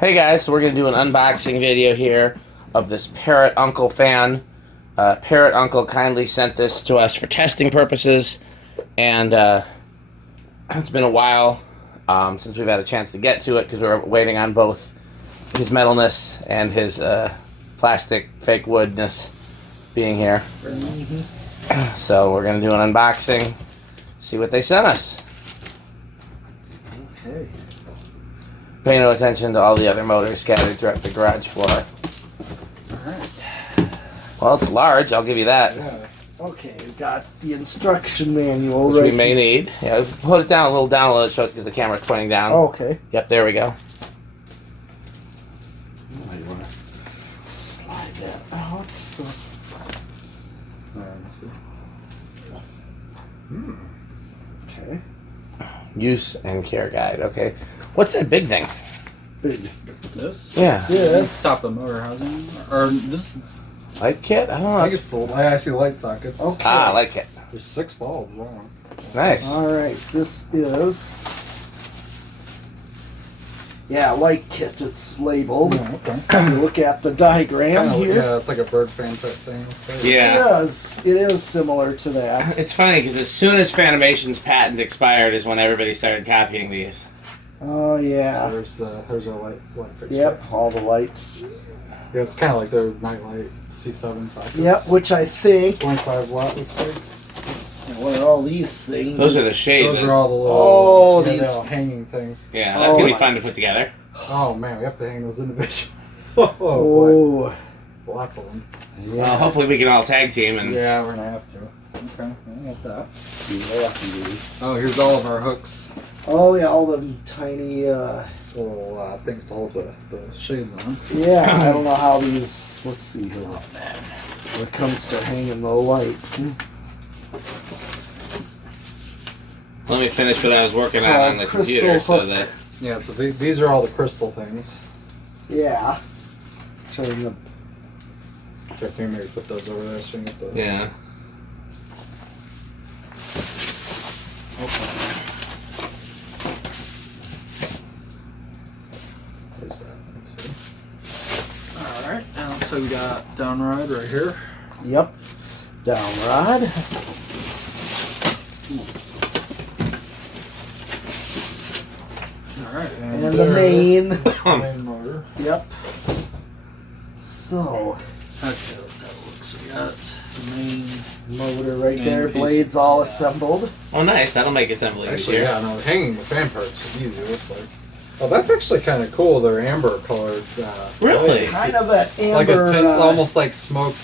Hey guys, so we're going to do an unboxing video here of this Parrot Uncle fan. Parrot Uncle kindly sent this to us for testing purposes, and it's been a while since we've had a chance to get to it because we were waiting on both his metalness and his plastic fake woodness being here. So we're going to do an unboxing, see what they sent us. Okay. Pay no attention to all the other motors scattered throughout the garage floor. Alright. Well, it's large, I'll give you that. Yeah. Okay, we've got the instruction manual Which right we may here. need. Yeah, put it down a little show it because the camera's pointing down. Oh, okay. Yep, there we go. Oh, you want to slide that out. So. Let's see. Okay. Use and care guide, okay. What's that big thing? Big. This? Yeah. This. Top of the motor housing. Or this. Light kit? I don't know. I think it's the. I see light sockets. Okay. Ah, light kit. There's 6 bulbs. Wow. Nice. Alright, this is. Yeah, light kit, it's labeled. Oh, okay. If you look at the diagram Kinda, here. yeah, it's like a bird fan type thing. So. Yeah. It is similar to that. It's funny because as soon as Fanimation's patent expired is when everybody started copying these. Oh, yeah. There's our light fixture. Yep, all the lights. Yeah, it's kind of like their nightlight C7 sockets. Yep, which I think. 25 watt looks like. What are all these things? Those are the shades. Those are all the little Oh, yeah, these little hanging things. Yeah, that's going to Oh. be fun to put together. Oh man, we have to hang those individually. Oh, boy. Oh, Lots of them. Well, hopefully we can all tag team and... Yeah, we're gonna have to. Okay, I got that. Yeah. Oh, here's all of our hooks. Oh yeah, all the tiny. Little things to hold the shades on. Yeah, I don't know how these. Let's see here. When it comes to hanging the light. Let me finish what I was working on the crystal computer so hook. that... Yeah, so these are all the crystal things. Yeah. Turn the. Check here, maybe put those over there so we can get the. Yeah. Okay. There's that one too. Alright, and so we got downrod right here. Yep. Down rod. Alright, And the there main. is the main motor. Yep. So, Okay, let's have a look. So we got the main. motor right Main there. piece. Blades all assembled. Oh, nice. That'll make assembly Actually, easier. yeah, no, hanging the fan parts is easy, it looks like. Oh, that's actually kind of cool. They're amber colored. Really? blades. Kind of that amber. Like a tint, almost like smoked.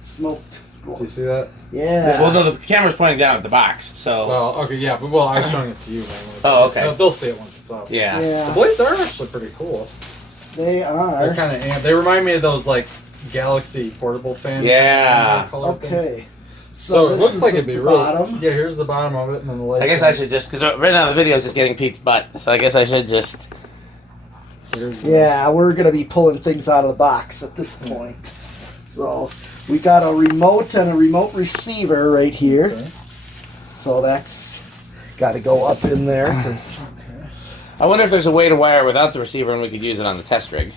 smoked. Do you see that? Yeah. Well, no, the camera's pointing down at the box, so... Well, okay, yeah, but I was showing it to you, man. Oh, okay. They'll see it once it's up. yeah. The Yeah. blades are actually pretty cool. They They're are. kind of they remind me of those like Galaxy portable fan. Yeah. color things. Okay. So it this looks is like the it'd be really. bottom. Yeah, here's the bottom of it, and then the lights. I guess I should just... Because right now the video is just getting Pete's butt, so I guess I should just... Here's the- Yeah, we're gonna be pulling things out of the box at this point. So we got a remote and a remote receiver right here. Okay. So that's got to go up in there. 'Cause Okay. I wonder if there's a way to wire it without the receiver and we could use it on the test rig.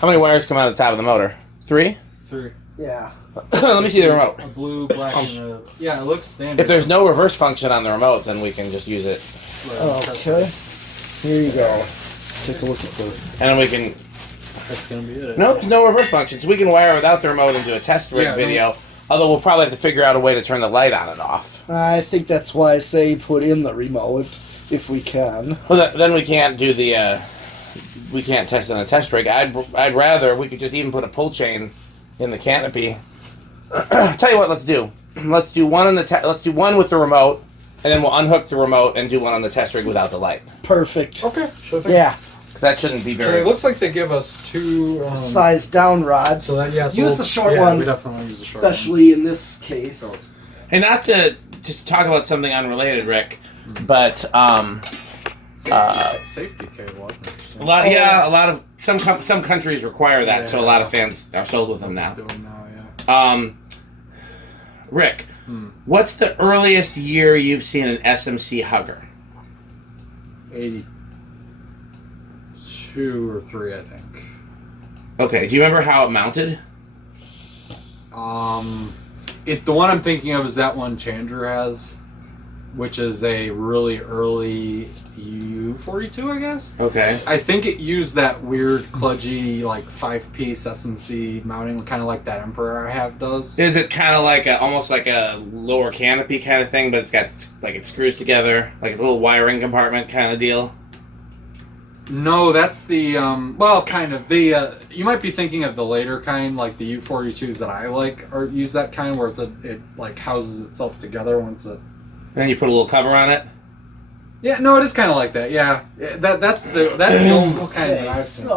How many wires come out of the top of the motor? 3? 3. yeah. Let me see the remote. A blue, black, and a. Yeah, it looks standard. If there's no reverse function on the remote, then we can just use it. Okay. Here you go. Take a look at the. And then we can... That's gonna be it. No, there's no reverse function, so we can wire it without the remote and do a test rig Yeah, video. Although we'll probably have to figure out a way to turn the light on and off. I think that's why I say put in the remote if we can. Well, then we can't do the... we can't test on a test rig. I'd rather we could just even put a pull chain in the canopy. Tell you what, let's do. Let's do one on the let's do one with the remote, and then we'll unhook the remote and do one on the test rig without the light. Perfect. Okay, sure thing. Yeah. 'Cause that shouldn't be So very. it looks like they give us 2 Size down rods. So that so Use we'll- the short yeah, one, We definitely use the short one. especially in this case. So- Hey, not to just talk about something unrelated, Rick, but Safety cable, that's interesting. a lot of some countries require that, so a lot of fans are sold with them now. Just doing now, yeah. Rick, what's the earliest year you've seen an SMC hugger? 80. 2 or 3, I think. Okay. Do you remember how it mounted? The one I'm thinking of is that one Chandler has, which is a really early U42, I guess. Okay. I think it used that weird kludgy like 5-piece SMC mounting, kind of like that Emperor I have does. Is it kind of like almost like a lower canopy kind of thing, but it's got like it screws together, like it's a little wiring compartment kind of deal? No, that's the well, kind of the. You might be thinking of the later kind, like the U42s that I like, or use that kind where it like houses itself together once it. And then you put a little cover on it. Yeah, no, it is kind of like that. Yeah, that's the old kind that I've seen.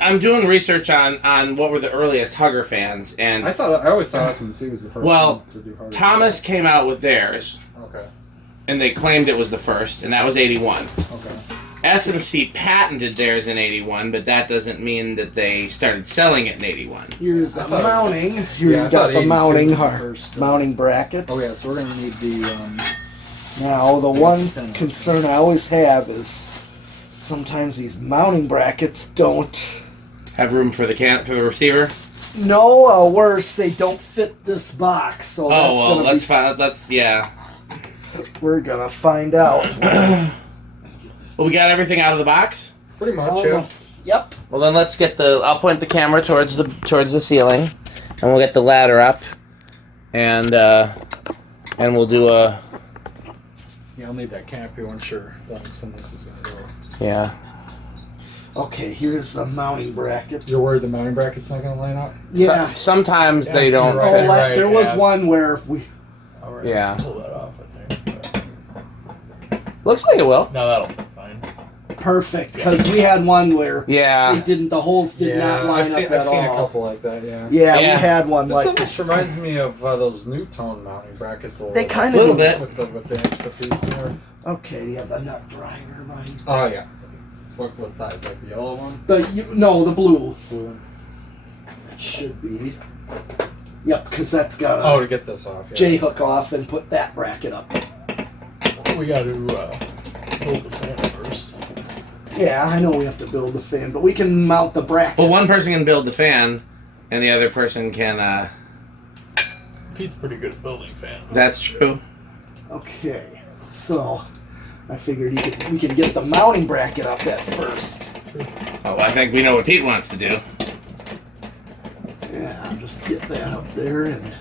I'm doing research on what were the earliest Hugger fans, and I always thought SMC was the first. Well, one to do Hugger. Thomas came out with theirs, Okay. and they claimed it was the first, and that was 81. Okay. SMC patented theirs in 81, but that doesn't mean that they started selling it in 81. Here's the mounting. Here Yeah, I you got thought the 82 mounting was the first, mounting bracket. Oh yeah, so we're gonna need the. Now, the one concern I always have is sometimes these mounting brackets don't. Have room for the receiver? No, worse, they don't fit this box. So that's well, gonna let's find. Yeah. We're gonna find out. Well, we got everything out of the box. Pretty much, yeah. Yep. Well, then let's get I'll point the camera towards the ceiling, and we'll get the ladder up, and we'll do a. Yeah, I'll need that canopy once you're done, so this is gonna go. Yeah. Okay, here's the mounting bracket. You're worried the mounting bracket's not gonna line up? Yeah. Sometimes they so don't. you're right. fit. Oh, there was one where we. Yeah. Pull that off, I think. But Looks like it will. no, that'll be fine. Perfect, because we had one where Yeah. the holes did not line up at I've seen a all. couple like that, yeah. Yeah, Yeah. we had one This like. almost reminds me of those new tone mounting brackets a little They bit. kind A little of. bit. With the extra piece there. Okay, do you have the nut grinder, mine? Oh, yeah. What size? Like the yellow one? No, the blue. Blue one? It should be. Yep, because that's got a Oh, to get this off, yeah. J-hook off and put that bracket up. We got to hold the fan first. Yeah, I know we have to build the fan, but we can mount the bracket. Well, one person can build the fan, and the other person can. Pete's pretty good at building fans. That's true. Okay, so I figured we can get the mounting bracket up at first. Oh, I think we know what Pete wants to do. Yeah, just get that up there and.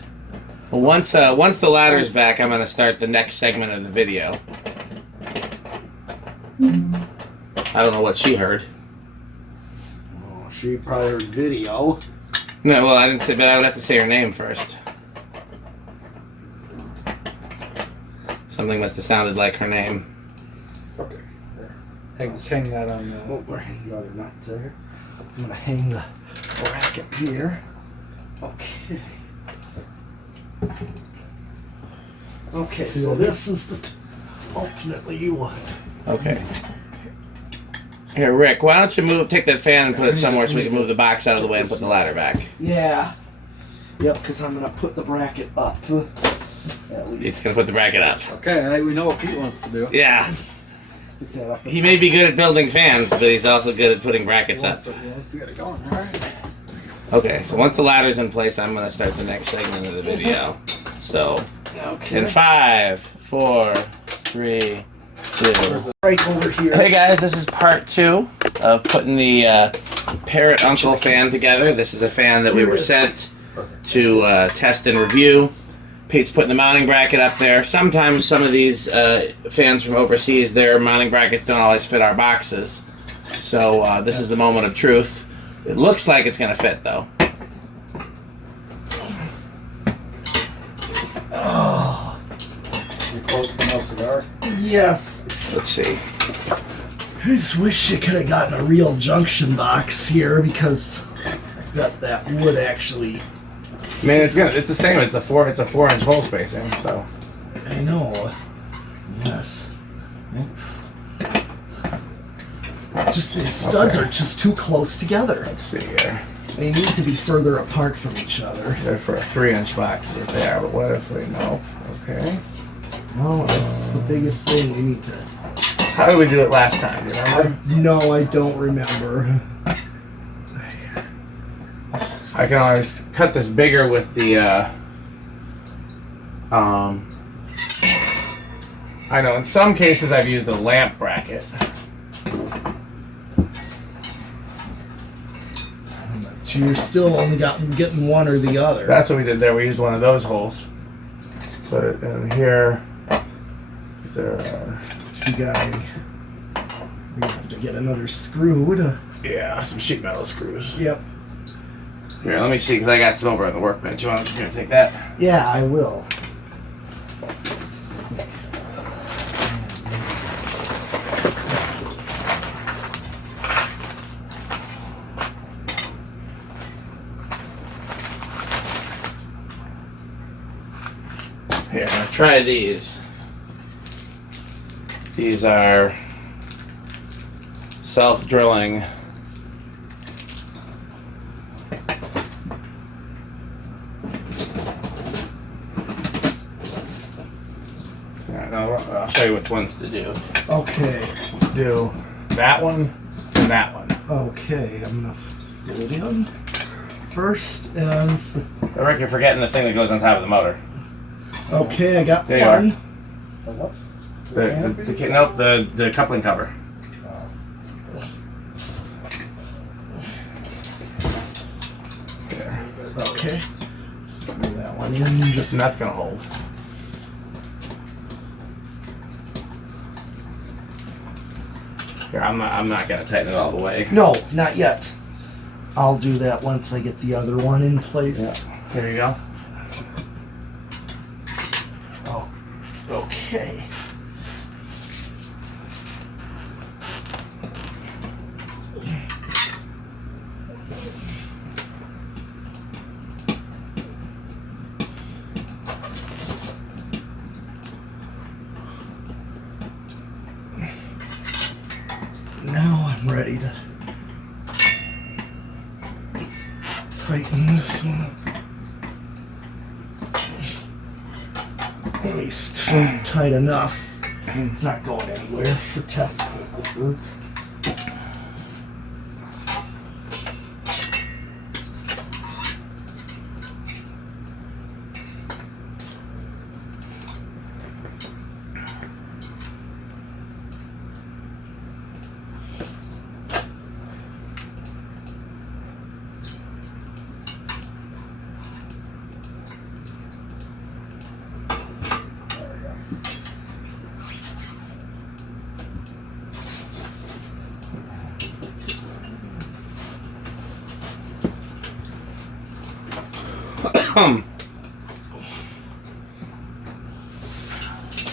Well, once the ladder's back, I'm gonna start the next segment of the video. I don't know what she heard. Oh, she probably heard video. No, well, I didn't say, but I would have to say her name first. Something must have sounded like her name. Okay. Just hang that on the... Oh, we're hanging the other nut there. I'm gonna hang the bracket here. Okay. Okay, so this is the ultimately you want. Okay. Here, Rick, why don't you take that fan and put it somewhere so we can move the box out of the way and put the ladder back. Yeah. Yep, because I'm gonna put the bracket up. At least. It's gonna put the bracket up. Okay, we know what Pete wants to do. Yeah. Get that up. He may be good at building fans, but he's also good at putting brackets up. He wants to get it going, alright. Okay, so once the ladder's in place, I'm gonna start the next segment of the video. So, Okay. in 5, 4, 3, 2. Right over here. Hey guys, this is part 2 of putting the Parrot Uncle fan together. This is a fan that we were sent to test and review. Pete's putting the mounting bracket up there. Sometimes some of these fans from overseas, their mounting brackets don't always fit our boxes. So this is the moment of truth. It looks like it's going to fit though. Oh, You close to no cigar? yes. Let's see. I just wish you could have gotten a real junction box here because that would actually. I mean, it's the same. It's a 4-inch hole spacing. So I know. Yes. Just these studs are just too close together. let's see here. They need to be further apart from each other. They're for a 3-inch box right there. But what if we know? Okay. No, that's the biggest thing we need to How did we do it last time? Do you remember? No, I don't remember. I can always cut this bigger with the, I know in some cases I've used a lamp bracket. But you're still only getting one or the other. That's what we did there. We used one of those holes. Put it in here. Is there You got we have to get another screw to. yeah, some sheet metal screws. Yep. Here, let me see, because I got some over on the workbench. You want to take that? Yeah, I will. Here, now try these. These are self-drilling. I'll show you which ones to do. Okay. Do that one and that one. Okay, I'm gonna fill it in first and. I reckon you're forgetting the thing that goes on top of the motor. Okay, I got There you one. The what? Nope, the coupling cover. There. Okay. Screw that one in. Just And that's gonna hold. Here, I'm not gonna tighten it all the way. no, not yet. I'll do that once I get the other one in place. Yeah. There you go. Oh, okay. Now I'm ready to tighten this one up. At least tight enough. It's not going anywhere for test purposes.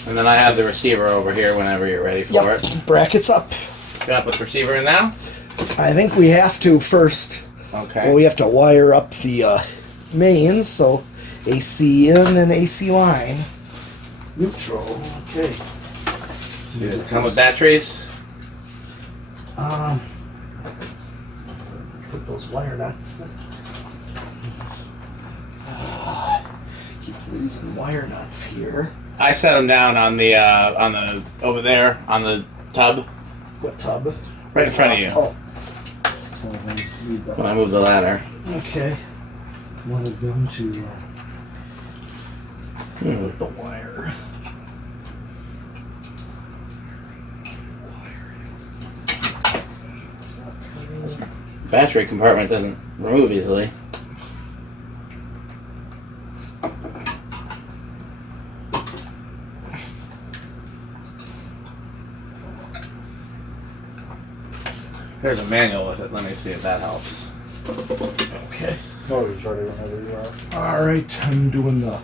And then I have the receiver over here whenever you're ready for it. Brackets up. You want to put the receiver in now? I think we have to first. Okay. Well, we have to wire up the mains, so AC in and AC line. Neutral. Okay. Does it come with batteries? Put those wire nuts. Keep losing wire nuts here. I set them down on the over there on the tub What tub? right in front of you Oh, when I move the ladder. okay. Wanted them to with the wire. Battery compartment doesn't remove easily. There's a manual with it. Let me see if that helps. Okay. No, he's ready whenever you are. All right. I'm doing the.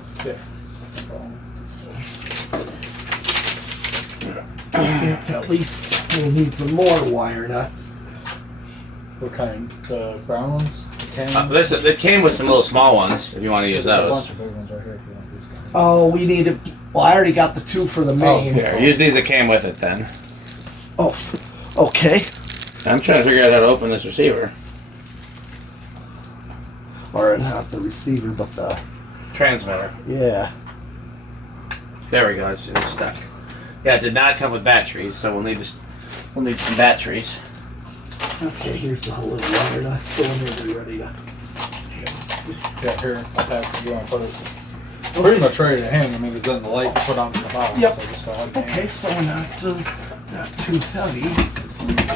Yep, at least we'll need some more wire nuts. What kind? The brown ones? It came with some little small ones if you want to use There's a those. bunch of big ones right here if you want these guys. Oh, we need to. Well, I already got the two for the main. Here, use these that came with it then. Oh, okay. I'm trying to figure out how to open this receiver. Or not the receiver, but the Transmitter. yeah. There we go. It's stuck. Yeah, it did not come with batteries, so we'll need some batteries. Okay, here's the little wire. That's cylinder ready to. Yeah, here, I'll pass it. You want to put it pretty much ready to hang. I mean, it's in the light to put on the bottom. Yep. So just go ahead and hang Okay, it. so not too heavy.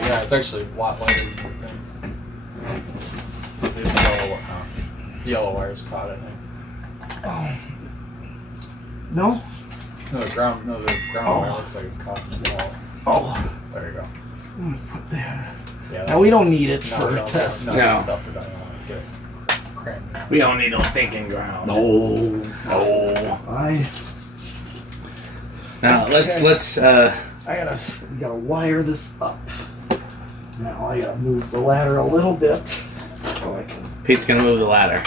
Yeah, it's actually a lot lighter than you think. The yellow wire's caught, I think. Oh. No? No, the ground Oh. wire looks like it's caught in the wall. Oh. There you go. I'm gonna put that. Yeah. Now we don't need it No, for no, test. No, No. stuff we don't want to get crammed. We don't need no stinking ground. No. Now Okay. let's we gotta wire this up. Now I gotta move the ladder a little bit so I can. Pete's gonna move the ladder.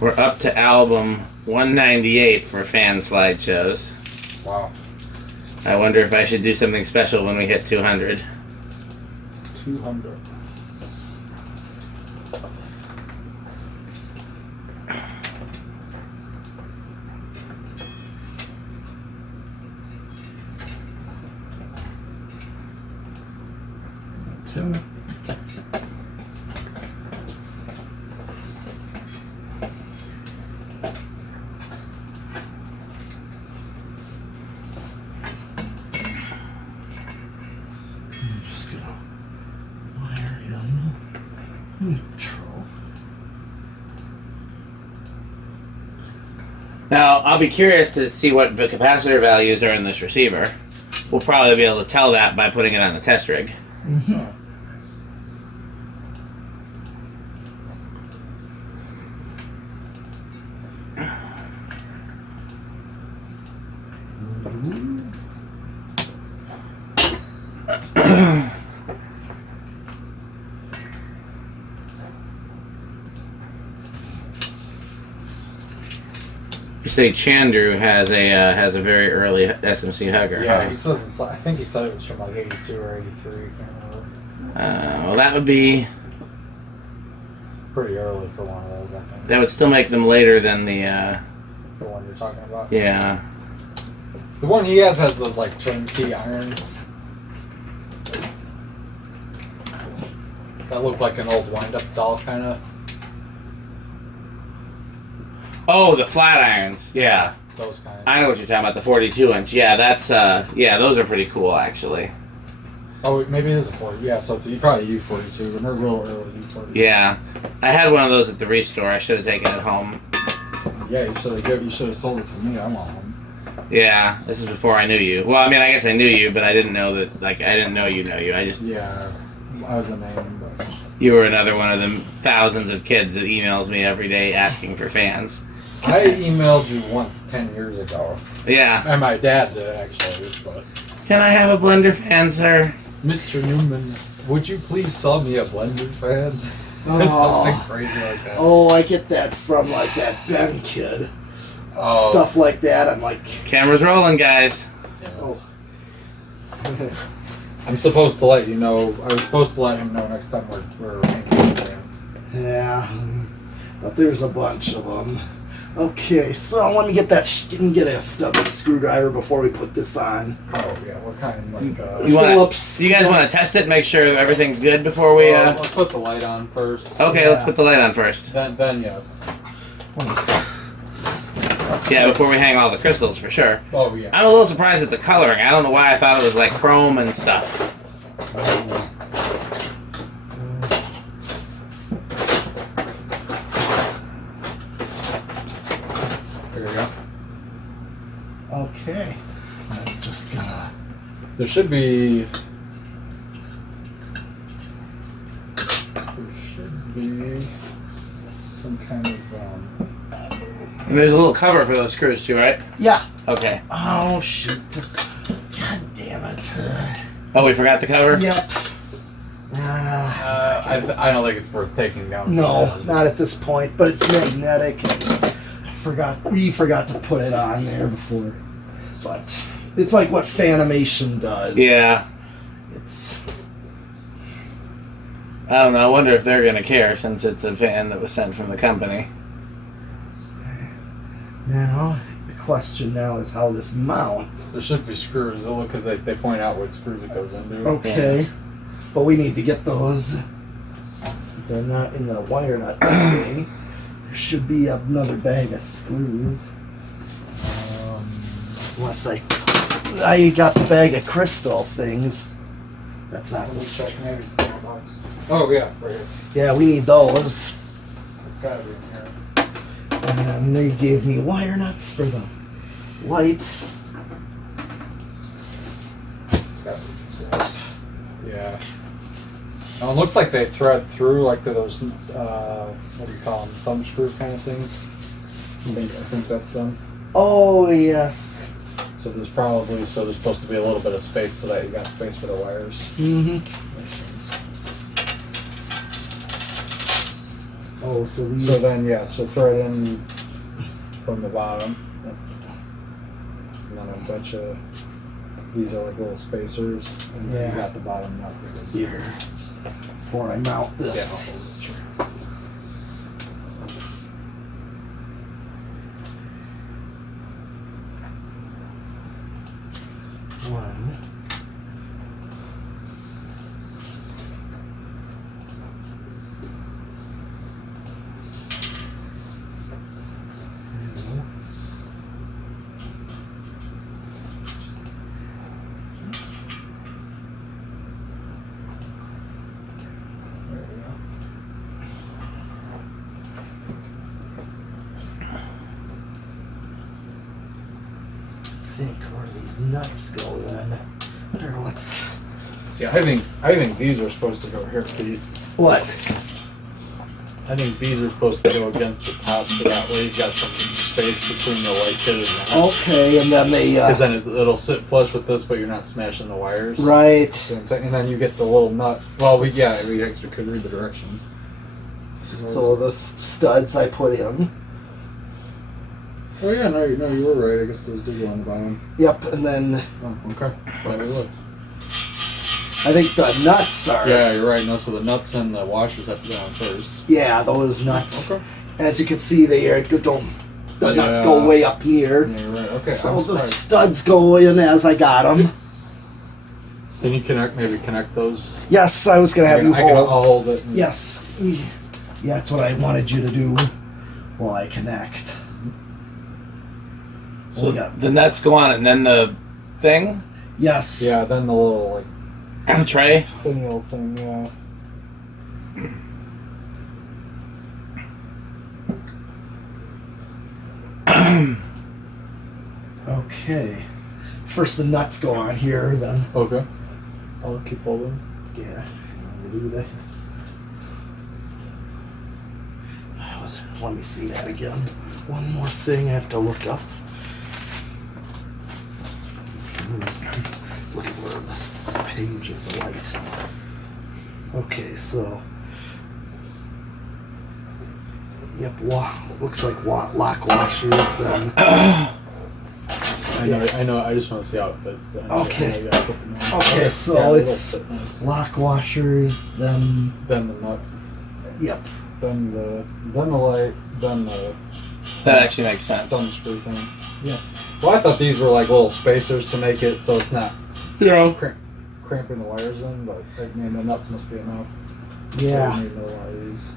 We're up to album 198 for fan slideshows. Wow. I wonder if I should do something special when we hit 200. 200. Two. I'm just gonna wire in neutral. Now, I'll be curious to see what the capacitor values are in this receiver. We'll probably be able to tell that by putting it on a test rig. Mm-hmm. You say Chandru has a very early SMC hugger. Yeah, huh? he says it's, I think he said it was from like 82 or 83. I can't remember. Well, that would be. Pretty early for one of those, I think. That would still make them later than the. The one you're talking about. Yeah. The one he has those like turnkey irons. That look like an old wind-up doll, kind of. Oh, the flat irons. Yeah. Those kind. I know what you're talking about. The 42 inch. Yeah, that's. Yeah, those are pretty cool, actually. Oh, maybe it is a 40. Yeah, so it's probably U42, but they're real early U42. Yeah. I had one of those at the restore. I should have taken it home. Yeah, you should have sold it to me. I want one. Yeah, this is before I knew you. Well, I mean, I guess I knew you, but I didn't know that. Like, I didn't know you. I just. Yeah, I was a name, but You were another one of them thousands of kids that emails me every day asking for fans. I emailed you once 10 years ago, Yeah. and my dad did actually. But Can I have a blender fan, sir? Mr. Newman, would you please sell me a blender fan? Oh. Something crazy like that. Oh, I get that from like that Ben kid. Oh. Stuff like that. I'm like, Camera's rolling, guys. oh. I'm supposed to let you know. I was supposed to let him know next time we're hanging out. Yeah, but there's a bunch of them. Okay, so let me get that. Get a stubby screwdriver before we put this on. Oh yeah, we're kind of like. Phillips. You guys want to test it, make sure everything's good before we. Let's put the light on first. Okay, Yeah. let's put the light on first. Then yes. Yeah, before we hang all the crystals for sure. Oh yeah. I'm a little surprised at the coloring. I don't know why I thought it was like chrome and stuff. There we go. Okay, that's just gonna. There should be some kind of. And there's a little cover for those screws too, right? Yeah. Okay. Oh shoot! God damn it! Oh, we forgot the cover? Yep. I don't think it's worth taking down. No, not at this point. But it's magnetic. And we forgot to put it on there before. But it's like what Fanimation does. Yeah. It's. I don't know. I wonder if they're gonna care since it's a fan that was sent from the company. Now, the question now is how this mounts. There should be screws, because they point out what screws it goes into. Okay, but we need to get those. They're not in the wire nut thing. There should be another bag of screws. Unless I got the bag of crystal things. That's not. Maybe it's in the box. Oh yeah, right here. Yeah, we need those. It's gotta be in here. And then they gave me wire nuts for the light. It's gotta be this. Yeah. Now it looks like they thread through like those what do you call them, thumb screw kind of things. I think that's them. Oh yes. So there's supposed to be a little bit of space so that you got space for the wires. Mm-hmm. Makes sense. Oh, so these. So then so thread in from the bottom. And then a bunch of these are like little spacers, and then you got the bottom nut Here. Before I mount this. Yeah, I'll hold it, sure. One. There we go. Think where these nuts go then. Or what's See, I think these are supposed to go here, Pete. what? I think these are supposed to go against the top, so that way you got some space between the light kit and that. Okay, and then they Because then it'll sit flush with this, but you're not smashing the wires. right. See what I'm saying? And then you get the little nut. Well, we actually could read the directions. So the studs I put in. Oh yeah, no, you were right. I guess those do go on the bottom. Yep, and then Oh, okay. Glad we looked. I think the nuts are. Yeah, you're right. No, so the nuts and the washers have to go on first. Yeah, those nuts. Okay. As you can see, the nuts Yeah. go way up here. Yeah, you're right. Okay. So I'm the surprised. studs go in as I got them. Can you connect those? Yes, I was gonna have you I'll hold. hold it. Yes. Yeah, that's what I wanted you to do while I connect. So We got- the nuts go on, and then the thing, Yes. Yeah, then the little tray. finial thing. Yeah. Okay. First the nuts go on here, then. Okay. I'll keep holding. Yeah. If you want to do that. Let me see that again. One more thing I have to look up. Look at where this page is light. Okay, so. Yep, looks like lock washers then. I know. I just want to see how it fits. Okay. I gotta put them on. Okay, so Yeah, it'll it's fit nice. lock washers, then. Then the nut. Yep. Then the light. Then the That actually makes sense. thumb screw thing. Yeah. Well, I thought these were like little spacers to make it so it's not Yeah. cramping the wires in, but I mean the nuts must be enough. Yeah. I need another one of these.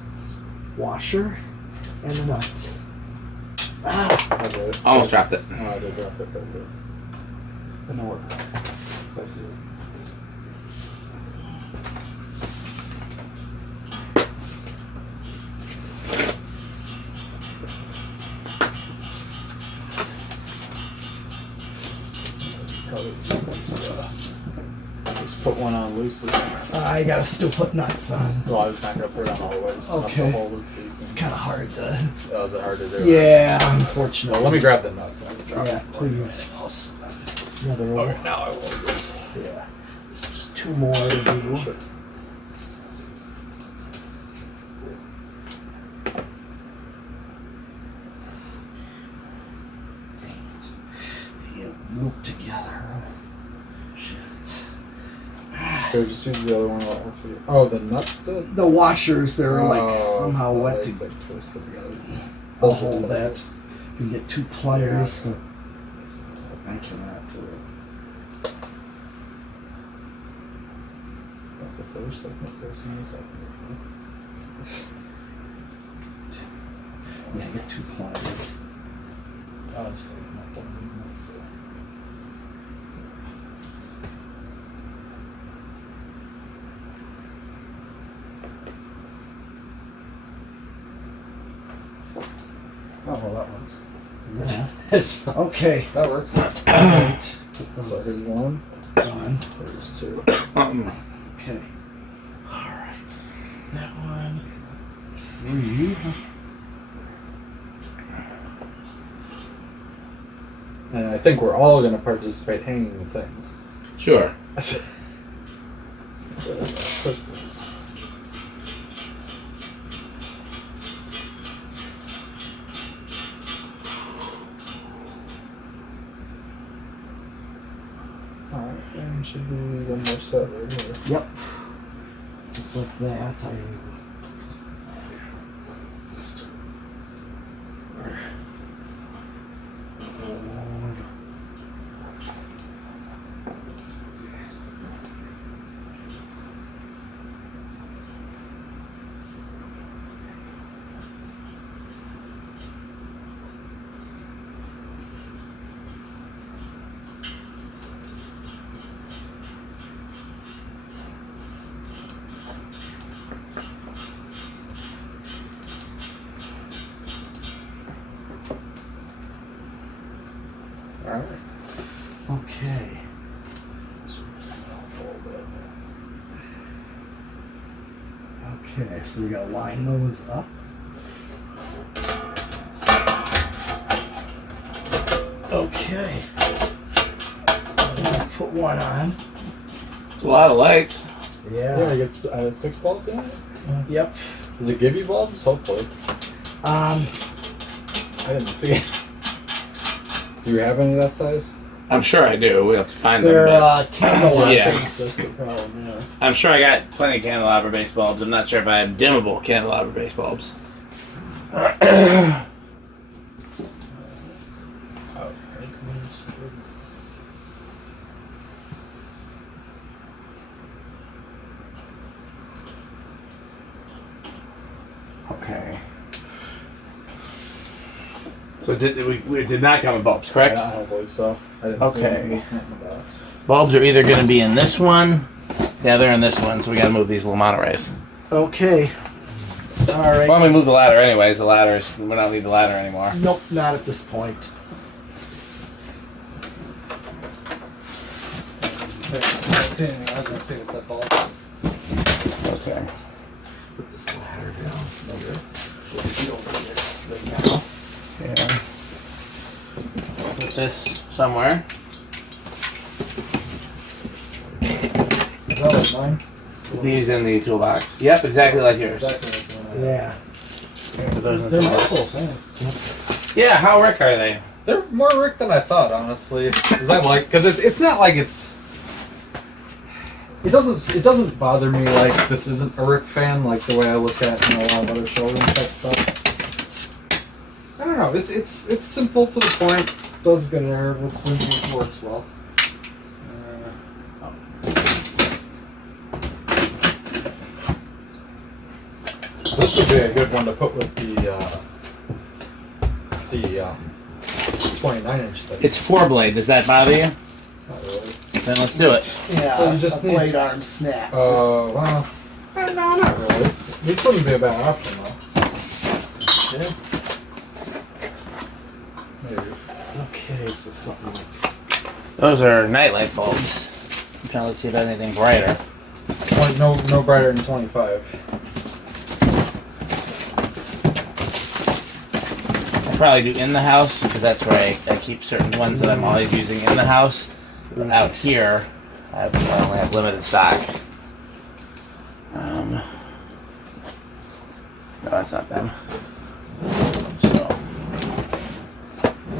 Washer and a nut. I did it. Almost dropped it. Oh, I did drop it. But it didn't work. That's it. Just put one on loosely. I gotta still put nuts on. Well, I was not gonna put it on all the way. Just enough Okay. to hold it so you can. Kind of hard to. Oh, is it hard to do? Yeah, Well, unfortunately. let me grab the nut. Then. Drop Yeah, it. please. Another Oh, roll. now I will do this. Yeah. There's just two more to do. Sure. Yeah, loop together. Shit. Or just use the other one. Oh, the nuts did? The washers, they're like Oh, somehow wet they, to like, twisted together. I'll hold that. You can get 2 pliers. So I cannot do it. That's the first. I can't start seeing this happen. Yeah, get 2 pliers. I'll just take my phone. Oh, well, that works. Yeah. Okay. That works. Alright. Put So those here's one. on. There's 2. Okay. Alright. That one. 3. And I think we're all going to participate hanging the things. Sure. Crystals. Alright, and should be one more set right here. Yep. Just like that. I use Alright. Okay. This one's folded. Okay, so we gotta line those up. Okay. I'm gonna put one on. It's a lot of lights. Yeah, Yeah. I guess 6 bulbs in it? Yep. Does it give you bulbs? Hopefully. Um, I didn't see it. Do you have any of that size? I'm sure I do. We have to find they're them. But candelabra Yeah. based. That's the problem, yeah. I'm sure I got plenty of candelabra-based bulbs. I'm not sure if I have dimmable candelabra-based bulbs. Okay. So we did not come with bulbs, correct? I don't believe so. I didn't see Okay. it. It's not in the box. Bulbs are either going to be in this one, yeah, they're in this one, so we got to move these little monorays. Okay. All right. Why don't we move the ladder anyways? The ladders, we don't need the ladder anymore. Nope, not at this point. I was going to say it's at bulbs. Okay. Put this ladder down here. You don't need it right now. Yeah. Put this somewhere. Is that like mine? Put these in the toolbox. Yep, exactly like yours. Exactly like the one I have. Yeah. Put those in the They're toolbox. nice little things. Yeah, how Rick are they? They're more Rick than I thought, honestly. Because it's not like it's. It doesn't bother me like this isn't a Rick fan like the way I look at a lot of other showroom type stuff. I don't know. It's simple to the point. Does good air. It works well. This would be a good one to put with the 29-inch thing. It's 4-blade. Does that bother you? Not really. Then let's do it. Yeah. Well, you just a need- blade arm snap. Oh, well. No, not really. This wouldn't be a bad option, though. Yeah. Maybe. Okay, so something like Those are nightlight bulbs. I'm trying to see if there's anything brighter. No brighter than 25. I'll probably do in the house because that's where I keep certain ones that I'm always using in the house. But out here, I only have limited stock. No, that's not them. So,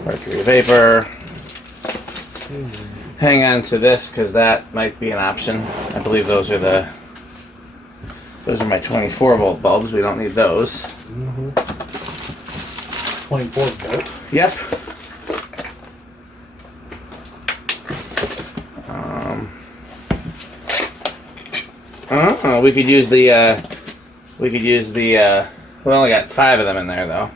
mercury vapor. hang on to this because that might be an option. I believe those are my 24-volt bulbs. We don't need those. 24 volt. Yep. We could use the. We only got 5 of them in there though.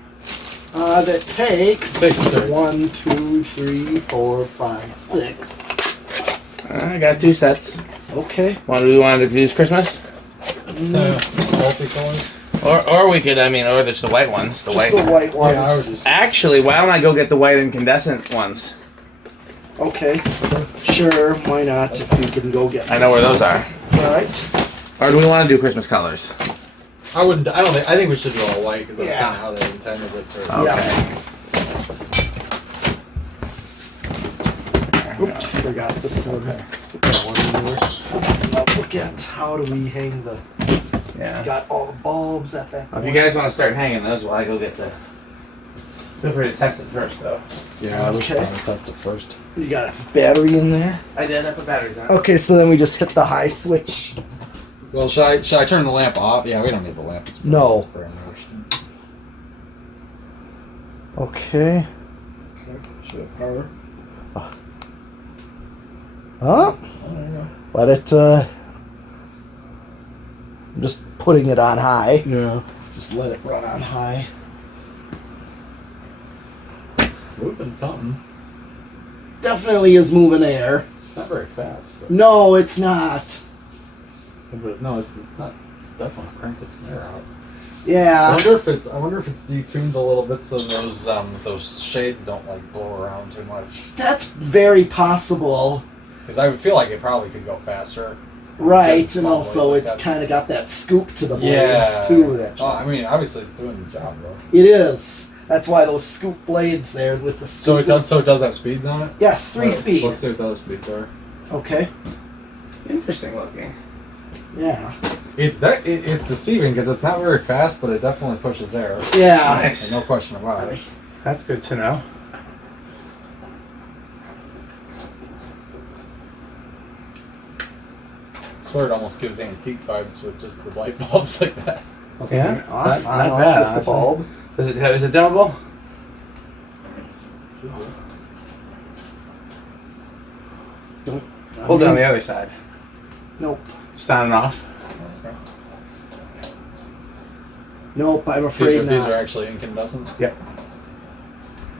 That takes 6. 1, 2, 3, 4, 5, 6. I got 2 sets. Okay. Do we want to use Christmas? Multicolors. Or we could, or just the white ones. Just the white ones. Yeah, I would just. Actually, why don't I go get the white incandescent ones? Okay. Sure, why not? If you can go get I know where those are. Alright. Or do we want to do Christmas colors? I wouldn't. I don't think. I think we should do all white because that's Yeah. kind of how they intended it. For, Okay. Oops, forgot this one. Now look at how do we hang the. Yeah. Got all the bulbs at that Well, if point. you guys want to start hanging those, while I go get the. Feel free to test it first, though. Yeah, I should Okay. probably test it first. You got a battery in there. I did. I put batteries on. Okay, so then we just hit the high switch. Well, should I turn the lamp off? Yeah, we don't need the lamp. It's No. it's brand new. Okay. Should have power. Huh? Oh, there you go. Let it. I'm just putting it on high. Yeah. Just let it run on high. It's moving something. Definitely is moving air. It's not very fast. But, No, it's not. no, it's not. It's definitely cranking some air out. I Yeah. wonder if it's detuned a little bit so those shades don't like blow around too much. That's very possible. Because I would feel like it probably could go faster. Right, and Small also blades like it's that. kind of got that scoop to the blades Yeah. too. That Oh, I mean, obviously it's doing the job though. it is. That's why those scoop blades there with the. So it scoop- does. So it does have speeds on it. Yes, 3 Alright, speed. Let's see what those speeds are. Okay. Interesting looking. Yeah. It's deceiving because it's not very fast, but it definitely pushes air. Yeah. Nice. No question about it. That's good to know. I swear it almost gives antique vibes with just the light bulbs like that. Okay. Yeah, Off, not on, off bad, with honestly. the bulb. Is it dimmable? Don't. Hold down the other side. Nope. Just on and off. Nope. I'm afraid These not. are actually incandescents. Yep.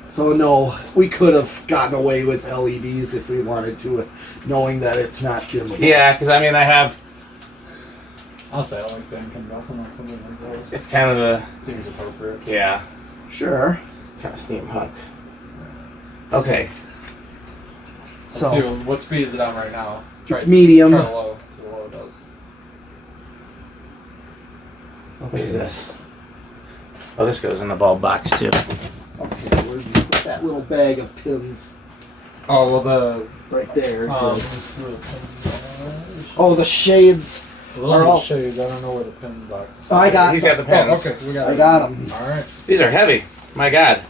So no, we could have gotten away with LEDs if we wanted to, knowing that it's not dimmable. Yeah, because I have. Honestly, I like the incandescent on something like those. It's kind of the. Seems appropriate. Yeah. Sure. Kind of steampunk. Okay. Let's see So what speed is it on right now. it's medium. Try low. See what low it does. What is this? Oh, this goes in the bulb box too. Okay, where do you put that little bag of pins? Oh well, the Right there. um, Oh, the shades. those are are all- the shades. I don't know where the pin box. Oh, I got. He's got the pins. Oh, okay, we got. I it. got 'em. All right. These are heavy. My God.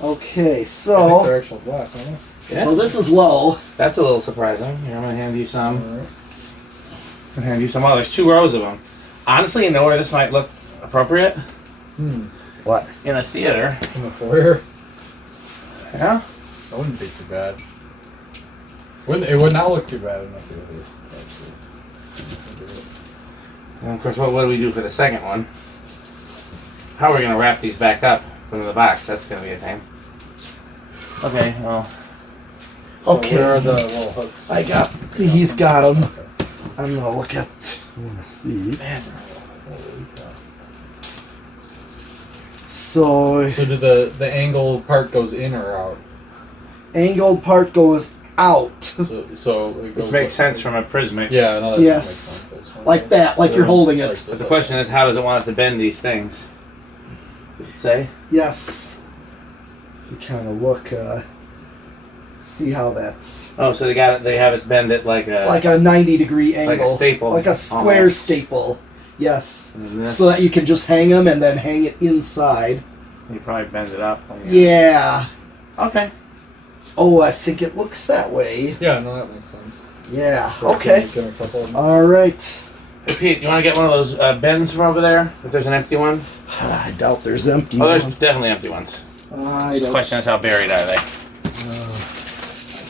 Okay, I think so they're actual glass, aren't they? so this is low. That's a little surprising. Here, I'm gonna hand you some. All right. I'm gonna hand you some. Oh, there's 2 rows of them. Honestly, you know where this might look appropriate? What? In a theater. In the foyer. Yeah. That wouldn't be too bad. It would not look too bad in the theater. Actually. And of course, what do we do for the second one? How are we gonna wrap these back up from the box? That's gonna be a thing. Okay. Well. So Okay. where are the little hooks? I got. He's got them. Okay. I'm gonna look at. I wanna see. Man. So So do the angled part goes in or out? angled part goes out So it goes Which makes sense from a prismatic. Yeah, no, that Yes. makes sense. I was wondering. like that, like you're holding it. Like But this, the question is, how does it want us to bend these things? Does it say? Yes. If you kind of look, see how that's Oh, so they have us bend it like a. like a 90-degree angle, Like a staple, like a square almost. staple. Yes. And this- So that you can just hang them and then hang it inside. You probably bend it up. Like Yeah. Okay. Oh, I think it looks that way. Yeah, no, that makes sense. Yeah. So Okay. get a couple of them. All right. Hey, Pete, you want to get one of those bins from over there? If there's an empty one? I doubt there's empty Oh, there's ones. definitely empty ones. I The question is, how buried are they?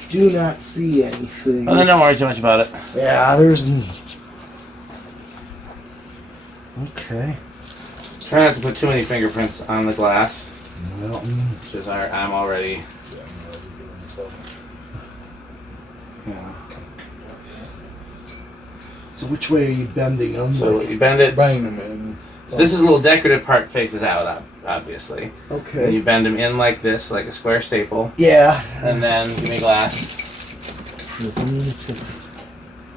do not see anything. Oh, then don't worry too much about it. Yeah, there's. Okay. Try not to put too many fingerprints on the glass, Well, which is I'm already. Yeah, I'm already doing this one. Yeah. so which way are you bending them? So you bend it. Bang them in. So this is a little decorative part faces out, obviously. And Okay. you bend them in like this, like a square staple, Yeah. and then give me glass.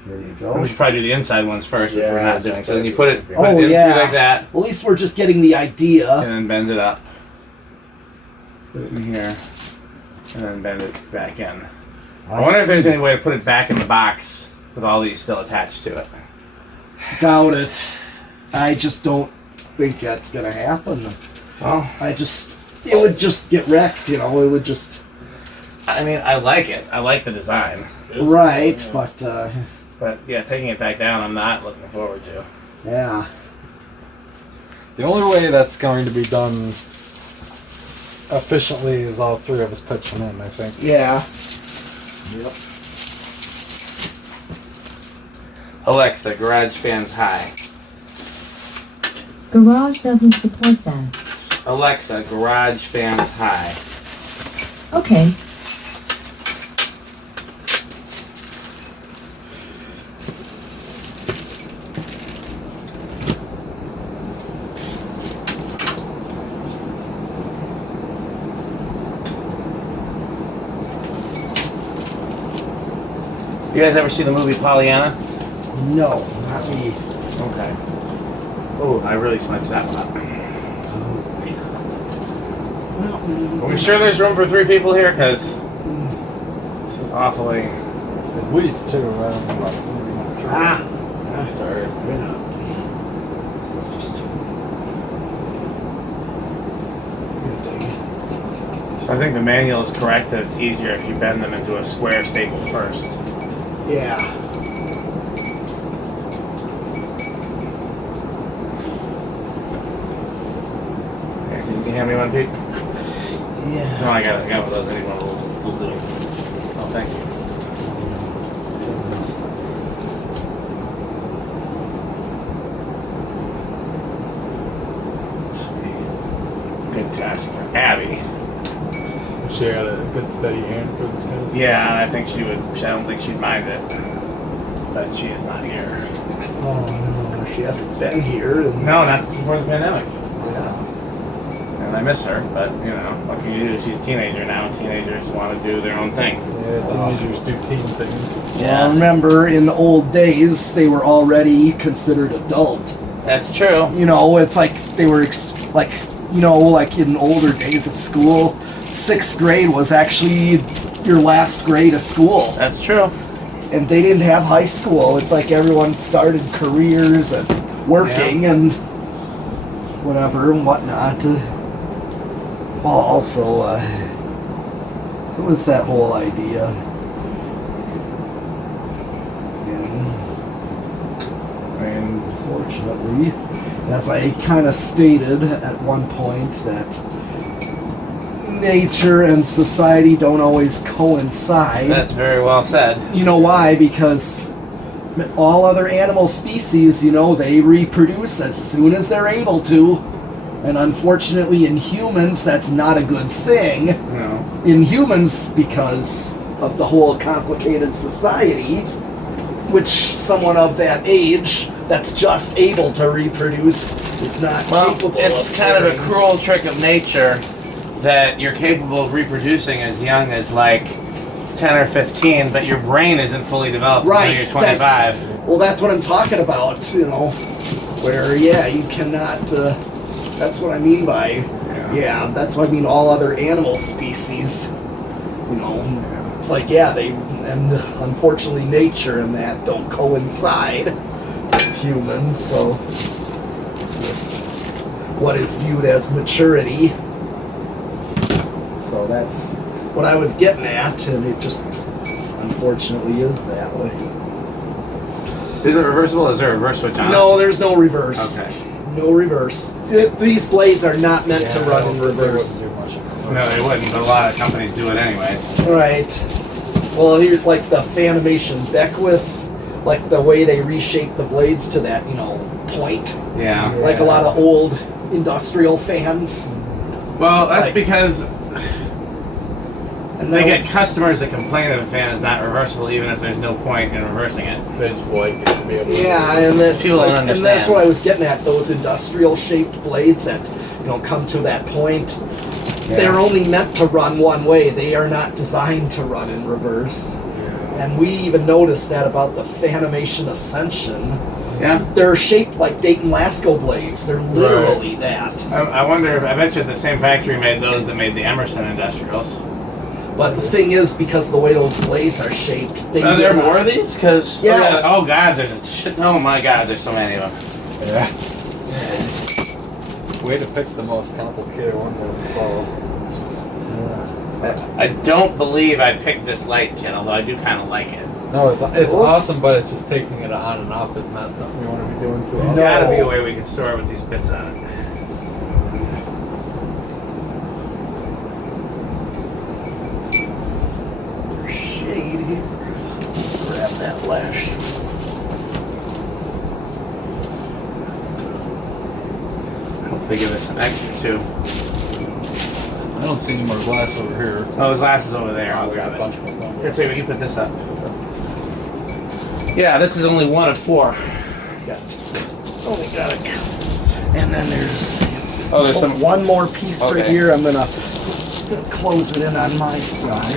There you We go. should probably do the inside ones first, which Yeah, we're I not was doing. just So then you thinking. put it, Oh, in yeah. like that, Well, at least we're just getting the idea. and then bend it up. Put it in here, and then bend it back in. I wonder if there's any way to put it back in the box with all these still attached to it. Doubt it. I just don't think that's gonna happen. Well, It would just get wrecked, you know. It would just. I mean, I like it. I like the design. Right, Yeah. But yeah, taking it back down, I'm not looking forward to. Yeah. The only way that's going to be done efficiently is all three of us pitching in, I think. Yeah. Yep. Alexa, garage fans high. Garage doesn't support that. Alexa, garage fans high. Okay. You guys ever see the movie Pollyanna? No, not me. Okay. Oh, I really smudged that one up. Are we sure there's room for 3 people here? Because this is awfully... At least two. I don't know about maybe not three. Sorry. Yeah. It's just. So I think the manual is correct that it's easier if you bend them into a square staple first. Yeah. Here, can you hand me one, Pete? Yeah. No, I got one of those. I need one of those little doings. Oh, thank you. This would be a good task for Abby. She got a good steady hand for this kind of stuff. Yeah, and I think she would. I don't think she'd mind it. Since she is not here. Oh no, she hasn't been here. And, No, not since before the pandemic. Yeah. And I miss her, but you know, what can you do? She's a teenager now. Teenagers want to do their own thing. Yeah, teenagers do teen things. Well, remember, in the old days, they were already considered adult. That's true. You know, it's like they were like in older days of school, 6th grade was actually your last grade of school. That's true. And they didn't have high school. It's like everyone started careers and working and whatever and whatnot. Well, also, what was that whole idea? And I mean, unfortunately, as I kind of stated at one point, that nature and society don't always coincide. that's very well said. You know why? Because all other animal species, they reproduce as soon as they're able to. And unfortunately in humans, that's not a good thing. No. In humans, because of the whole complicated society, which someone of that age that's just able to reproduce is not capable it's of kind of a doing. cruel trick of nature that you're capable of reproducing as young as like 10 or 15, but your brain isn't fully developed Right. until you're 25. That's what I'm talking about, where, you cannot, that's what I mean by, that's what I mean, all other animal species, it's like, and unfortunately nature and that don't coincide with humans, so what is viewed as maturity. So that's what I was getting at, and it just unfortunately is that way. Is it reversible? Is there a reverse switch on? No, there's no reverse. Okay. No reverse. These blades are not meant to run in reverse. They wouldn't do much. No, they wouldn't, but a lot of companies do it anyways. Right. Well, here's like the Fanimation Beckwith, like the way they reshape the blades to that, point. Yeah. Like a lot of old industrial fans. Well, that's Like- because And they then- get customers that complain if a fan is not reversible, even if there's no point in reversing it. They just like it to be able to. Yeah, and that's People don't like, and understand. that's what I was getting at. Those industrial shaped blades that come to that point. Yeah. They're only meant to run one way. They are not designed to run in reverse. And we even noticed that about the Fanimation Ascension. Yeah. They're shaped like Dayton Lasco blades. They're literally that. I wonder if, I bet you the same factory made those that made the Emerson Industrials. But the thing is, because the way those blades are shaped, they Are there will not- more of these? Because, Yeah. oh god, there's a shit, oh my god, there's so many of them. Yeah. Way to pick the most complicated one to install. I don't believe I picked this light kit, although I do kind of like it. No, it's Whoops. awesome, but it's just taking it on and off is not something you want to be doing too often. No. Gotta be a way we can store it with these bits on it. There's shade here. Grab that lash. I hope they give us some extra too. I don't see any more glass over here. Oh, the glass is over there. I'll We got grab a it. bunch more Here, bundles. Taylor, you put this up. Yeah, this is only one of four. Only got it. And then there's Oh, there's some. one more piece right Okay. here. I'm gonna close it in on my side.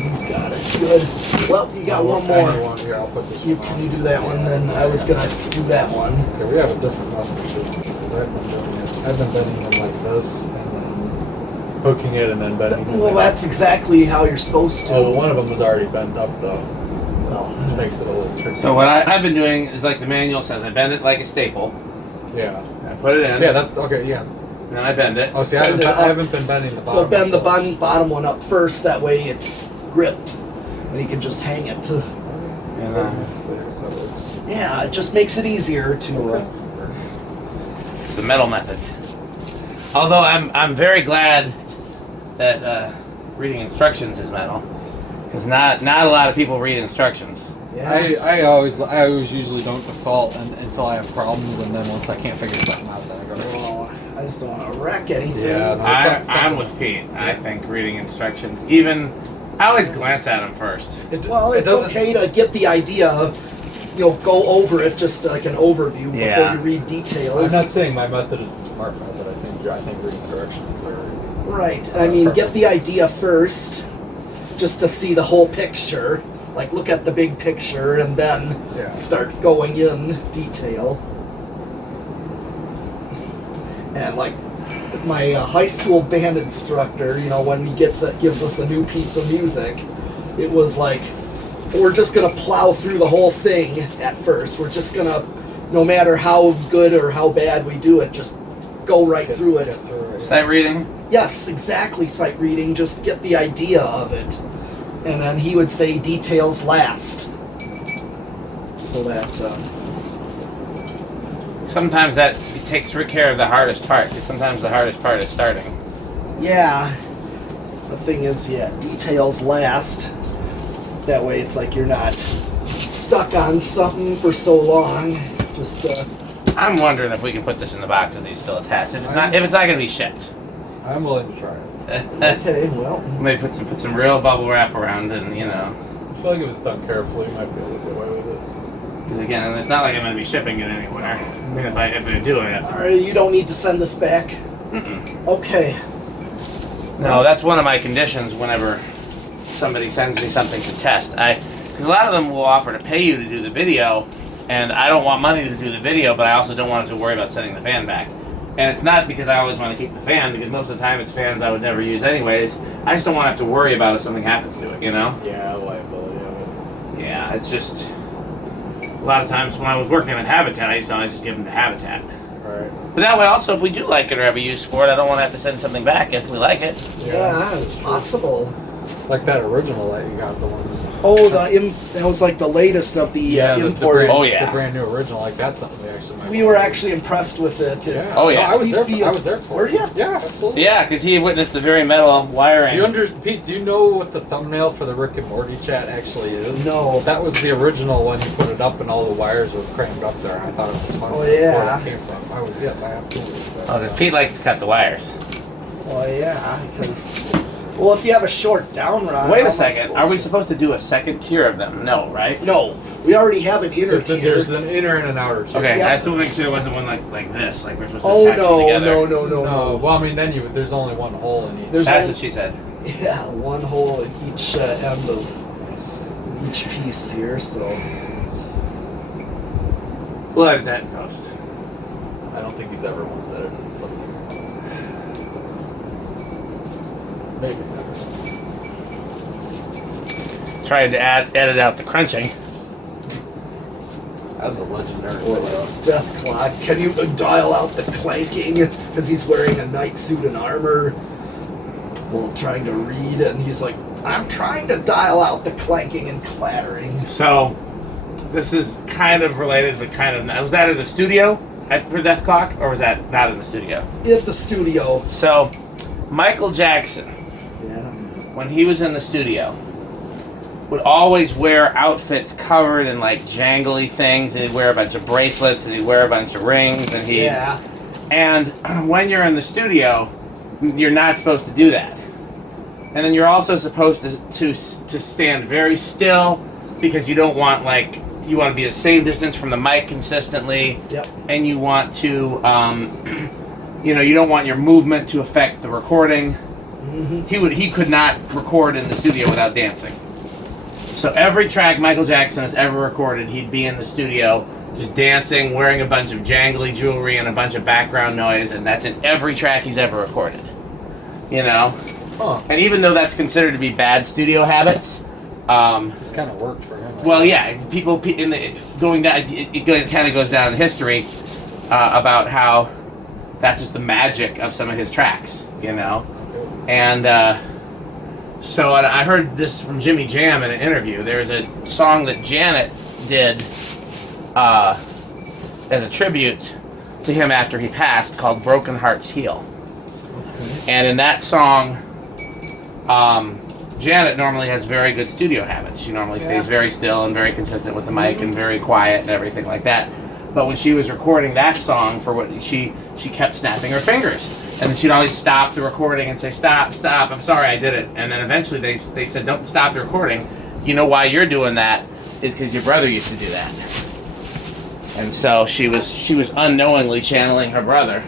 He's got it. Good. Well, you got one more. One here, I'll put this You one can on. you do that one? Then I was gonna do that one. Okay, we have a different method of doing this because I've been doing it. I've been bending them like this and then hooking it and then bending it. Well, that's exactly how you're supposed to. Oh, one of them was already bent up though. Well, Which makes it a little tricky. So what I've been doing is like the manual says. I bend it like a staple. Yeah. I put it in. Yeah, that's okay. Yeah. And then I bend it. Oh, see, Bend it I up. haven't been bending the bottom. so bend the until bottom one up first. That way it's gripped, and you can just hang it to. And, I guess that works. Yeah, it just makes it easier to. it's the metal method. Although I'm very glad that reading instructions is metal, because not a lot of people read instructions. Yeah. I always usually don't default until I have problems, and then once I can't figure something out, then I go. Well, I just don't want to wreck anything. Yeah, no. I'm something- with Pete. I think reading instructions, even I always glance at them first. Well, it's okay to get the idea. Go over it just like an overview before Yeah. you read details. I'm not saying my method is the smart method. I think reading directions is very. Right. I mean, get the idea first, just to see the whole picture. Like, look at the big picture and then Yeah. start going in detail. And like my high school band instructor, when he gives us a new piece of music, it was like, we're just gonna plow through the whole thing at first. We're just gonna, no matter how good or how bad we do it, just go right through it. Get through it. Sight reading. Yes, exactly, sight reading. Just get the idea of it. And then he would say details last. So that, Sometimes that takes care of the hardest part, because sometimes the hardest part is starting. yeah. The thing is, details last. That way it's like you're not stuck on something for so long. Just, I'm wondering if we can put this in the box with these still attached. If it's not going to be shipped. I'm willing to try it. okay, well. Maybe put some real bubble wrap around, and I feel like if it's done carefully, you might be able to get away with it. again, it's not like I'm going to be shipping it anywhere. I mean, if I do it, I have to. Alright, you don't need to send this back. Mm-mm. Okay. No, that's one of my conditions whenever somebody sends me something to test. Because a lot of them will offer to pay you to do the video, and I don't want money to do the video, but I also don't want to worry about sending the fan back. And it's not because I always want to keep the fan, because most of the time it's fans I would never use anyways. I just don't want to have to worry about if something happens to it, Yeah, liability of it. Yeah, it's just... A lot of times when I was working at Habitat, I used to always just give them to Habitat. Alright. But that way, also, if we do like it or have a use for it, I don't want to have to send something back if we like it. Yeah, it's possible. Like that original that you got, the one. Oh, that was like the latest of the imported. The brand new original. Like that's something we actually might. We were actually impressed with it. Yeah. Oh, yeah. No, I was We there. feel- I was there for Were it. you? Yeah, absolutely. Yeah, because he witnessed the very metal wiring. Pete, do you know what the thumbnail for the Rick and Morty chat actually is? No. That was the original one. You put it up and all the wires were crammed up there. I thought it was funny. Oh, That's yeah. where it came from. Yes, I absolutely said. Oh, because Pete likes to cut the wires. Well, yeah, because if you have a short down rod. Wait how a am I second. Are we supposed to do a second tier of them? No, right? No, we already have an inner tier. There's an inner and an outer. Tier. Okay, Yep. I still make sure there wasn't one like this, like we're supposed to Oh attach them together. no. Well, I mean, then there's only one hole in each. There's That's only- what she said. Yeah, one hole in each end of each piece here. So We'll edit that in post. I don't think he's ever once edited something. Maybe. Tried to edit out the crunching. That's a legendary. death clock. Can you dial out the clanking? Because he's wearing a knight suit and armor. While trying to read, and he's like, "I'm trying to dial out the clanking and clattering." So, this is kind of related, but kind of. Was that in the studio for Death Clock, or was that not in the studio? If the studio. So, Michael Jackson, Yeah. when he was in the studio, would always wear outfits covered in like jangly things, and he'd wear a bunch of bracelets, and he'd wear a bunch of rings, and he. Yeah. And when you're in the studio, you're not supposed to do that. And then you're also supposed to stand very still, because you don't want you want to be the same distance from the mic consistently. Yep. And you want to, you don't want your movement to affect the recording. Mm-hmm. He could not record in the studio without dancing. So every track Michael Jackson has ever recorded, he'd be in the studio just dancing, wearing a bunch of jangly jewelry and a bunch of background noise, and that's in every track he's ever recorded. You know? Huh. And even though that's considered to be bad studio habits, Just kind of worked for him. well, yeah, people in the going down, it kind of goes down in history about how that's just the magic of some of his tracks, you know. And so I heard this from Jimmy Jam in an interview. There's a song that Janet did as a tribute to him after he passed, called "Broken Hearts Heal." And in that song, Janet normally has very good studio habits. She normally stays very still and very consistent with the mic and very quiet and everything like that. But when she was recording that song, for what she kept snapping her fingers, and then she'd always stop the recording and say, "Stop, stop! I'm sorry, I did it." And then eventually they said, "Don't stop the recording. You know why you're doing that is because your brother used to do that." And so she was unknowingly channeling her brother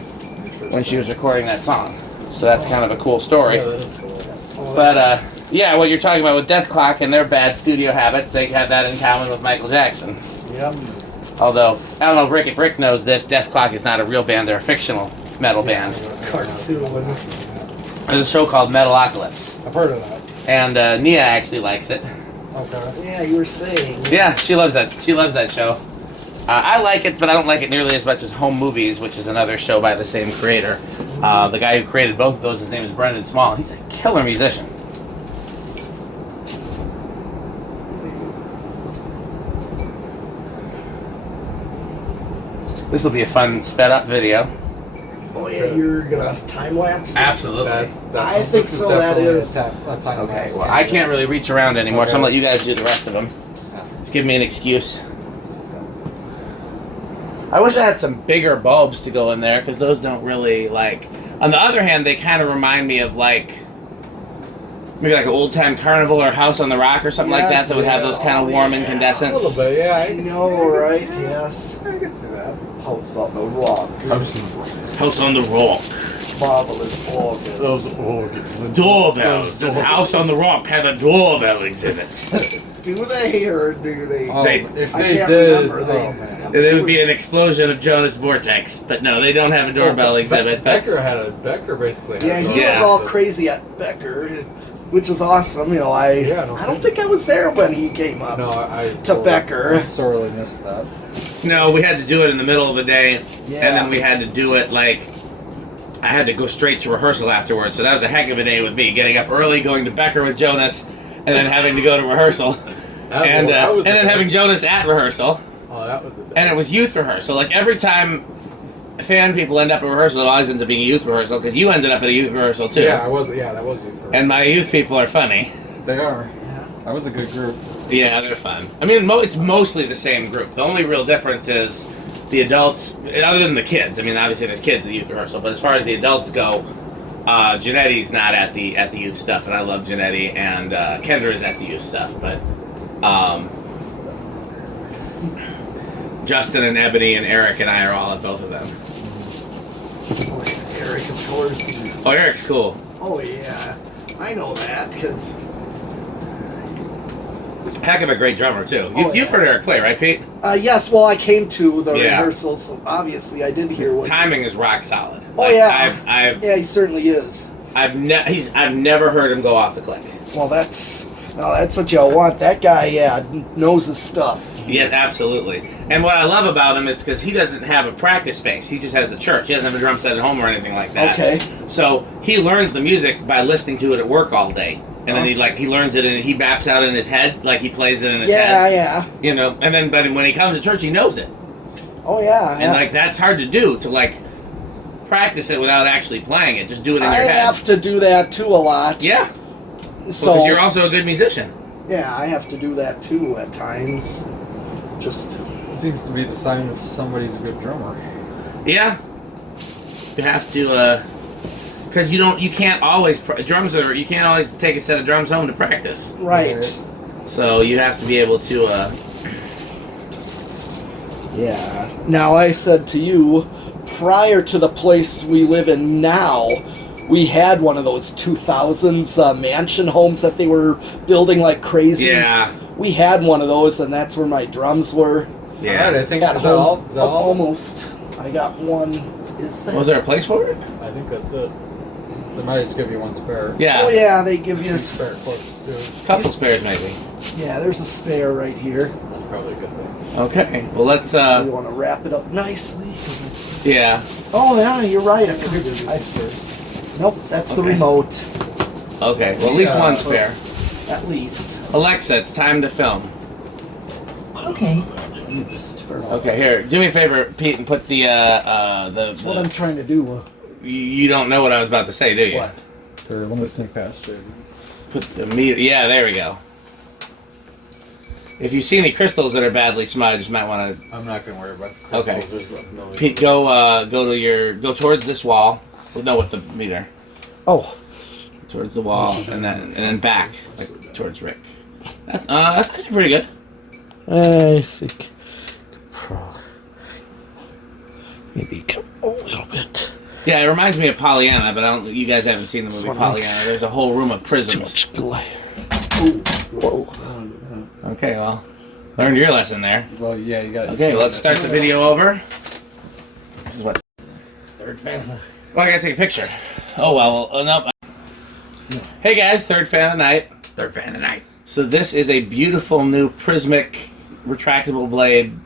when she was recording that song. So that's kind of a cool story. Yeah, that is cool. Oh, But yeah, what you're talking about with Death Clock and their bad studio habits, they have that in common with Michael Jackson. Yep. Although, I don't know if Rick knows this, Death Clock is not a real band, they're a fictional metal band. Cartoon. There's a show called Metalocalypse. I've heard of that. And Nia actually likes it. Okay. Yeah, you were saying. Yeah, she loves that. She loves that show. I like it, but I don't like it nearly as much as Home Movies, which is another show by the same creator. The guy who created both of those, his name is Brendan Small. He's a killer musician. This will be a fun sped up video. Oh yeah, you're gonna time lapse. Absolutely. I think so, that is. a time Okay, lapse well, I can't really reach around anymore, so I'm Okay. gonna let you guys do the rest of them. Just give me an excuse. I wish I had some bigger bulbs to go in there, because those don't really, like... On the other hand, they kind of remind me of, like... Maybe like an old-time carnival or House on the Rock or something like that that would have those kind of warm yeah. A incandescents. little bit, yeah. I know, right? Yes. I can see that. House on the rock. House on the Rock. Marvelous organ. Those organs. Doorbells. The House on the Rock have a doorbell exhibit. Do they or do they? Oh, They- if I they can't did, remember. oh man. There would be an explosion of Jonas Vortex, but no, they don't have a doorbell exhibit. But Becker basically had Yeah, a he doorbell was all exhibit. crazy at Becker. which is awesome. You know, I don't think I was there when he came up. No, I To Becker. I sorely missed that. No, we had to do it in the middle of the day, Yeah. and then we had to do it like I had to go straight to rehearsal afterwards. So that was a heck of a day with me, getting up early, going to Becker with Jonas, and then having to go to rehearsal, and then having Jonas at rehearsal. Oh, that was a day. And it was youth rehearsal. Like every time fan people end up at rehearsal, it always ends up being a youth rehearsal because you ended up at a youth rehearsal too. Yeah, that was you first. And my youth people are funny. They are. Yeah. That was a good group. Yeah, they're fun. I mean, it's mostly the same group. The only real difference is the adults, other than the kids. I mean, obviously there's kids at the youth rehearsal, but as far as the adults go, Janetti's not at the youth stuff, and I love Janetti, and Kendra's at the youth stuff, but Justin and Ebony and Eric and I are all at both of them. Oh, yeah, Eric, of course. Oh, Eric's cool. Oh yeah, I know that because Heck of a great drummer too. Oh, You've yeah. heard Eric play, right, Pete? yes. Well, I came to the Yeah. rehearsals, so obviously I did hear His what timing is rock solid. Oh, Like, yeah. Yeah, he certainly is. I've never heard him go off the click. Well, that's what y'all want. That guy, knows his stuff. Yeah, absolutely. And what I love about him is because he doesn't have a practice space. He just has the church. He doesn't have a drum set at home or anything like that. Okay. So he learns the music by listening to it at work all day, and then he learns it and he maps out in his head, like he plays it in his head. Yeah. You know, and then but when he comes to church, he knows it, Oh yeah. and like that's hard to do to like practice it without actually playing it. Just do it in your I head. have to do that too a lot. Yeah. So Because you're also a good musician. yeah, I have to do that too at times. Just Seems to be the sign of somebody's a good drummer. Yeah. You have to, because you can't always you can't always take a set of drums home to practice. right. So you have to be able to. Yeah. Now I said to you, prior to the place we live in now, we had one of those 2000s mansion homes that they were building like crazy. Yeah. We had one of those, and that's where my drums were. Yeah. Alright, I think At is that all? home, Is that all? almost. I got one. Is there? Was there a place for it? I think that's it. So they might just give you one spare. Yeah. Oh yeah, they give you. Two spare clips too. Couple spares maybe. Yeah, there's a spare right here. That's probably a good thing. Okay. Well, let's. You want to wrap it up nicely? Yeah. Oh yeah, you're right. Nope, that's the Okay. remote. Okay. Well, at least Yeah. one spare. At least. Alexa, it's time to film. Okay. Just turn off. Okay. Here, do me a favor, Pete, and put That's what I'm trying to do. You don't know what I was about to say, do you? What? Here, let me sneak past you. Put the meter. Yeah, there we go. If you see any crystals that are badly smudged, you might want to. I'm not gonna worry about the crystals. Okay. There's no Pete, go towards this wall. Well, no, with the meter. Oh, Towards the wall, and then back, like towards Rick. That's actually pretty good. I think maybe come a little bit. Yeah, it reminds me of Pollyanna, but you guys haven't seen the movie one. Pollyanna. There's a whole room of Too prisms. much glare. Ooh, whoa. Okay, well, learned your lesson there. Well, yeah, you got. Okay, let's start the video over. This is what. Third fan. Well, I gotta take a picture. Oh well, no. Hey guys, third fan of the night. Third fan tonight. So this is a beautiful new prismic retractable blade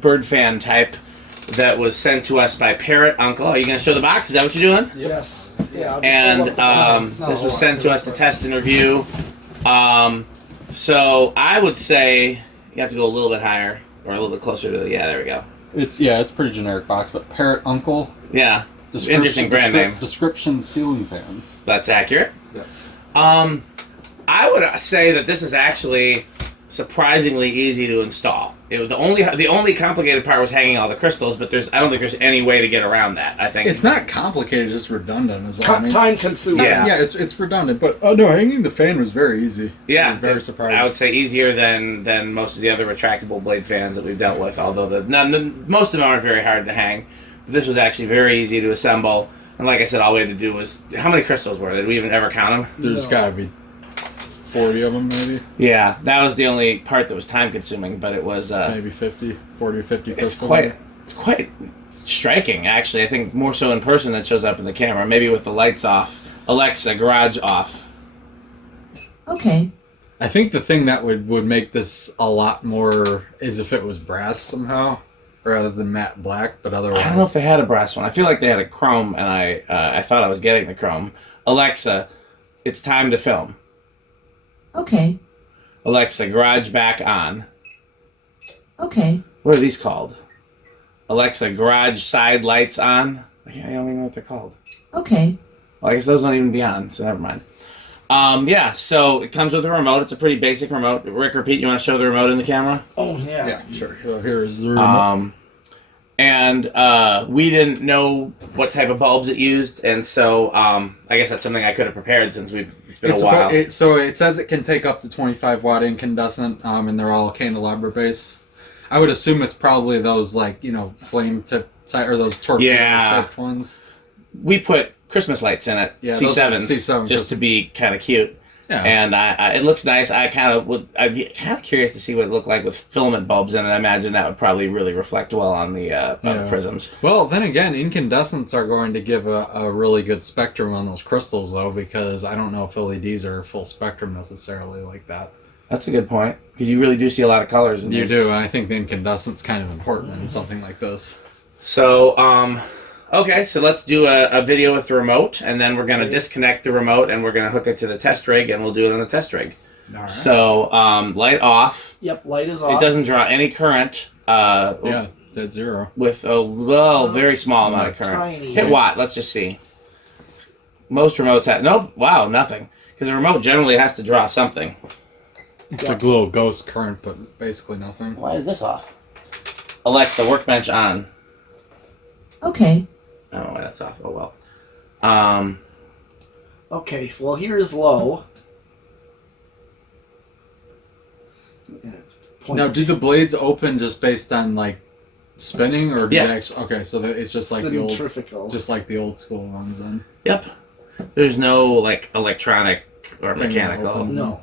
bird fan type that was sent to us by Parrot Uncle. Are you gonna show the box? Is that what you're doing? Yes. Yeah. I'll just And hold up the box. this was sent to us to test and review. So I would say you have to go a little bit higher or a little bit closer to the. Yeah, there we go. It's pretty generic box, but Parrot Uncle. Yeah, it's an interesting brand name. Description ceiling fan. That's accurate. Yes. I would say that this is actually surprisingly easy to install. The only complicated part was hanging all the crystals, but I don't think there's any way to get around that. I think It's not complicated, it's redundant. Is all I mean. Time consuming. Yeah. Yeah, it's redundant, but no, hanging the fan was very easy. Yeah, I was very surprised. I would say easier than most of the other retractable blade fans that we've dealt with. Although most of them aren't very hard to hang. This was actually very easy to assemble. And like I said, all we had to do was how many crystals were there? Did we even ever count them? There's No. gotta be 40 of them, maybe. Yeah, that was the only part that was time consuming. But it was Maybe 40 or 50 it's crystals. quite striking actually. I think more so in person than shows up in the camera. Maybe with the lights off, Alexa, garage off. Okay. I think the thing that would make this a lot more is if it was brass somehow, rather than matte black. But otherwise, I don't know if they had a brass one. I feel like they had a chrome, and I thought I was getting the chrome. Alexa, it's time to film. Okay. Alexa, garage back on. Okay. What are these called? Alexa, garage side lights on. I don't even know what they're called. Okay. Well, I guess those don't even be on, so never mind. Yeah, so it comes with a remote. It's a pretty basic remote. Rick or Pete, you want to show the remote in the camera? Oh yeah. yeah, sure. So here is the remote. And we didn't know what type of bulbs it used, and so I guess that's something I could have prepared since it's been a while. So it says it can take up to 25-watt incandescent, and they're all candelabra base. I would assume it's probably those flame tip type or those torpedo shaped ones. We put Christmas lights in it, Yeah, C7s, just to be kind of cute. Yeah. And it looks nice. I'd be kind of curious to see what it looked like with filament bulbs in it. I imagine that would probably really reflect well on the prisms. Well, then again, incandescents are going to give a really good spectrum on those crystals, though, because I don't know if LEDs are full spectrum necessarily like that. That's a good point, because you really do see a lot of colors in these. You do, and I think the incandescent's kind of important in something like this. So, okay, so let's do a video with the remote, and then we're going to disconnect the remote, and we're going to hook it to the test rig, and we'll do it on the test rig. All right. So, light off. Yep, light is off. It doesn't draw any current. Yeah, it's at 0. With a very small amount of current. Tiny. Hit watt, let's just see. Most remotes have... Nope, wow, nothing. Because a remote generally has to draw something. It's a little ghost current, but basically nothing. Why is this off? Alexa, workbench on. Okay. I don't know why that's off. Oh, well. Okay, well here's low. And it's Now, do the blades open just based on like spinning, or do Yeah. they actually? Okay, so that it's just like centrifugal. just like the old school ones then. Yep. There's no, like, electronic or Thing that mechanical. opens. No.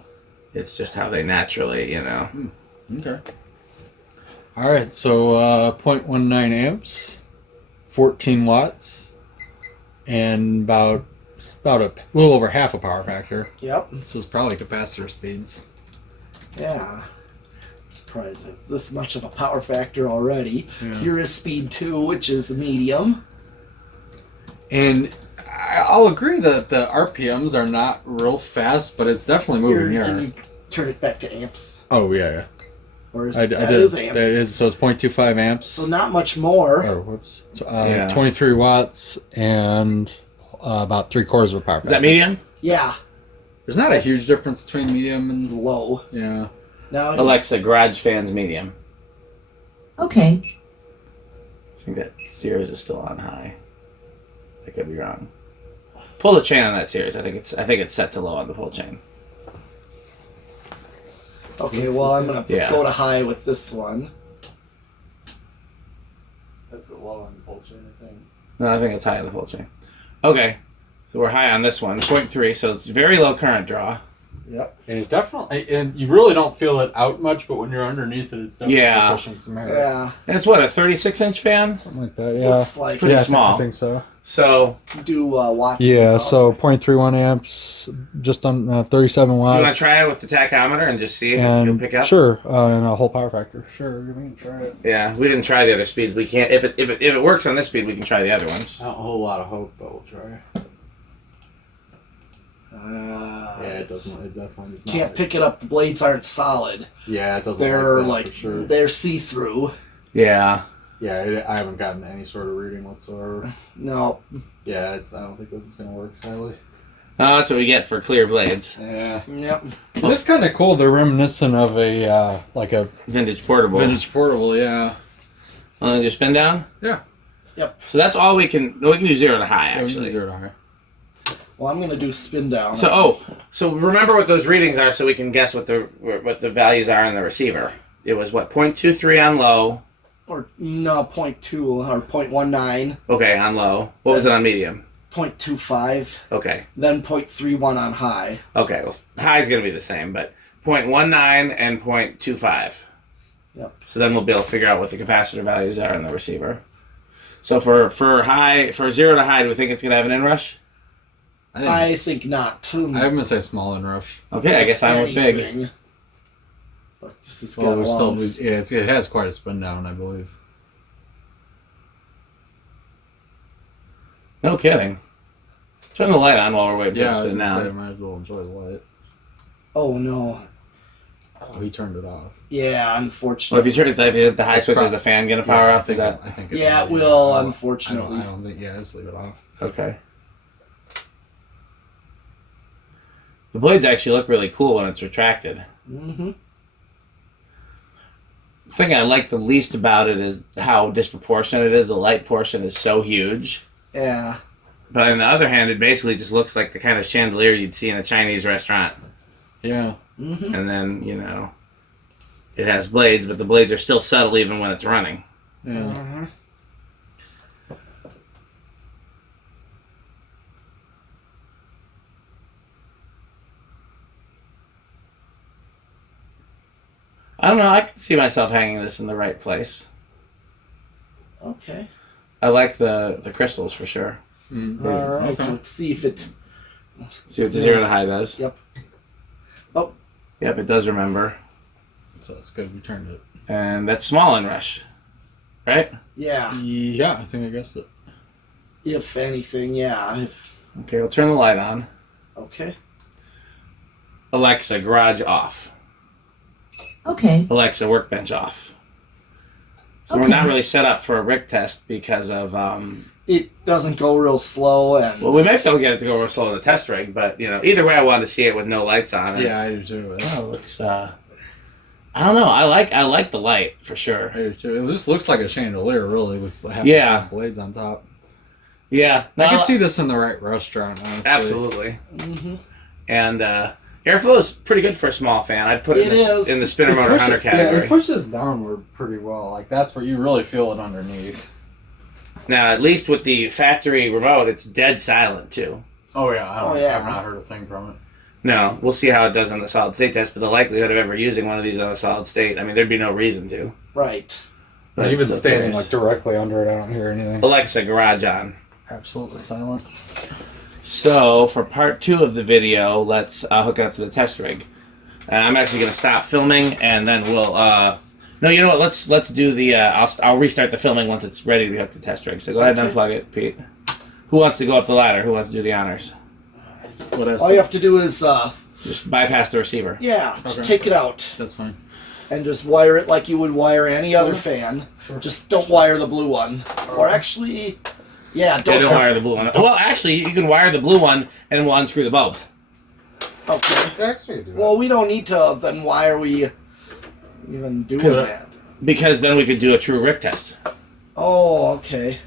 It's just how they naturally, Okay. All right, so 0.19 amps, 14 watts, and about a little over half a power factor. Yep. So it's probably capacitor speeds. Yeah. I'm surprised it's this much of a power factor already. Yeah. Here is speed 2, which is medium. And I'll agree that the RPMs are not real fast, but it's definitely moving Here, here. can you turn it back to amps? Oh yeah. Or is I that did. is amps? That is, so it's 0.25 amps. So not much more. Oh, whoops. So, Yeah. 23 watts and about 3/4 of a power Is that factor. medium? Yeah. There's not a huge difference between medium and Low. yeah. Now Alexa, garage fans medium. Okay. I think that Sears is still on high. I could be wrong. Pull the chain on that Sears. I think it's set to low on the pull chain. okay, well I'm gonna Yeah. go to high with this one. That's a low on the pull chain, I think. No, I think it's high on the pull chain. Okay, so we're high on this one, 0.3. So it's very low current draw. Yep. And it definitely, and you really don't feel it out much, but when you're underneath it, it's definitely Yeah. pushing some air. Yeah. And it's what, a 36-inch fan? Something like that, yeah. Looks like Pretty yeah, small. I think so. So do watch. Yeah, it so out. 0.31 amps, just on 37 watts. you want to try it with the tachometer and just see if and you'll pick up? Sure, and a whole power factor. Sure, you can try it. Yeah, we didn't try the other speeds. We can't. If it works on this speed, we can try the other ones. Not a whole lot of hope, but we'll try. It definitely does not. Can't pick it up. The blades aren't solid. Yeah, it doesn't. They're that like for sure. they're see-through. Yeah. Yeah, I haven't gotten any sort of reading whatsoever. No. Yeah, I don't think this is gonna work, sadly. Oh, that's what we get for clear blades. Yeah. Yep. It's kind of cool. They're reminiscent of a like a Vintage portable. vintage portable. Yeah. Want to do spin down? Yeah. Yep. So that's all we can. No, we can do 0 to high, Yeah, we can actually. do 0 to high. Well, I'm gonna do spin down. So remember what those readings are, so we can guess what the values are in the receiver. It was what, 0.23 on low. Or no, 0.2 or 0.19, Okay, on low. What was it on medium? 0.25, Okay. then 0.31 on high. Okay. Well, high is going to be the same, but 0.19 and 0.25. Yep. So then we'll be able to figure out what the capacitor values are in the receiver. So for 0 to high, do we think it's going to have an inrush? I think not. I'm gonna say small and rush. Okay, I guess I went big. Anything. But this has Well, got we're still, long. yeah, it has quite a spin down, I believe. No kidding. Turn the light on while we're waiting for Yeah, it I to was spin gonna say, I down. might as well enjoy the light. Oh no. Oh, he turned it off. Yeah, Well, if unfortunately. you turn it the high switch, is the fan gonna power Yeah, up? Is that I think Yeah, it might. will, I don't- unfortunately. I don't think. Yeah, just leave it off. okay? The blades actually look really cool when it's retracted. Mm-hmm. The thing I like the least about it is how disproportionate it is. The light portion is so huge. Yeah. But on the other hand, it basically just looks like the kind of chandelier you'd see in a Chinese restaurant. Yeah. Mm-hmm. And then, it has blades, but the blades are still subtle even when it's running. Yeah. Mm-hmm. I don't know. I can see myself hanging this in the right place. Okay. I like the crystals for sure. Mm. All right. Okay. Let's see if it. See what the zero to high does. Yep. Oh. Yep, it does remember. So that's good. We turned it. And that's small in rush, right? Yeah. Yeah, I think I guessed it. If anything, yeah. If, Okay, we'll turn the light on. okay. Alexa, garage off. Okay. Alexa, workbench off. So we're Okay. not really set up for a Rick test because of, It doesn't go real slow, and well, we might be able to get it to go real slow in the test rig, but, either way I wanted to see it with no lights on. Yeah, I do too. Oh, it's, I don't know. I like the light for sure. I do too. It just looks like a chandelier, really, with half Yeah. the blades on top. Yeah. I could see this in the right restaurant, honestly. Absolutely. Mhm. And airflow is pretty good for a small fan. I'd put it It is. in the spinner motor hunter Yeah, category. it pushes downward pretty well. Like, that's where you really feel it underneath. Now, at least with the factory remote, it's dead silent too. Oh, yeah. Oh, yeah. I've not heard a thing from it. No, we'll see how it does on the solid state test, but the likelihood of ever using one of these on a solid state, I mean, there'd be no reason to. right. But Even it's standing okay. like directly under it, I don't hear anything. Alexa, garage on. Absolutely silent. So for part 2 of the video, let's hook it up to the test rig. And I'm actually going to stop filming, and then we'll. No, you know what? Let's do the. I'll restart the filming once it's ready to be hooked to the test rig. So go ahead and Okay. unplug it, Pete. Who wants to go up the ladder? Who wants to do the honors? What else? All you have to do is, Just bypass the receiver. yeah, just Okay. take it out That's fine. and just wire it like you would wire any other fan. Sure. Just don't wire the blue one. Or actually, yeah, Don't wire the blue one. Well, actually, you can wire the blue one, and we'll unscrew the bulbs. Okay. Yeah, actually, do that. Well, we don't need to. Then why are we even doing 'Cause, that? Because then we could do a true Rick test. Oh, okay.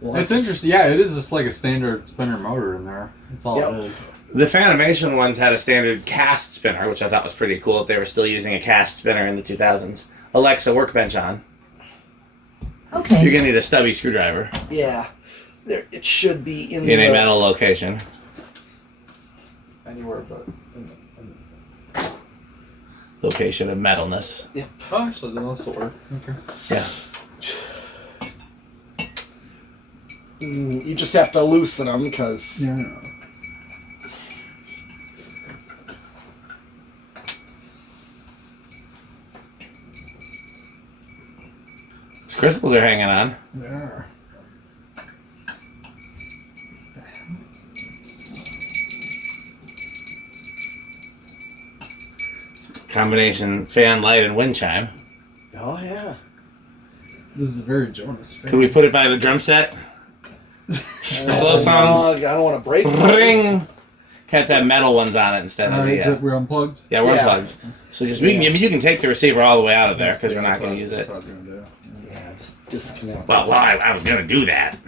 Well, It's that's- interesting. Yeah, it is just like a standard spinner motor in there. That's all Yep. it is. The Fanimation ones had a standard cast spinner, which I thought was pretty cool if they were still using a cast spinner in the 2000s. Alexa, workbench on. Okay. You're going to need a stubby screwdriver Yeah. There, it should be in in the a metal location. Anywhere but. Location of metalness. Oh, actually, then this will work. Okay. Yeah. You just have to loosen them because. Yeah. These crystals are hanging on. There. Combination fan, light, and wind chime. Oh yeah. This is a very Jonas fan. Could we put it by the drum set? The slow songs. I don't want to break. those. Ring. Can't have metal ones on it instead of Alright, the. so we're unplugged? Yeah, we're Yeah. unplugged. So just you can take the receiver all the way out of there because we're not going to use it. That's what I was gonna do. Yeah, just disconnect. Well, I was going to do that.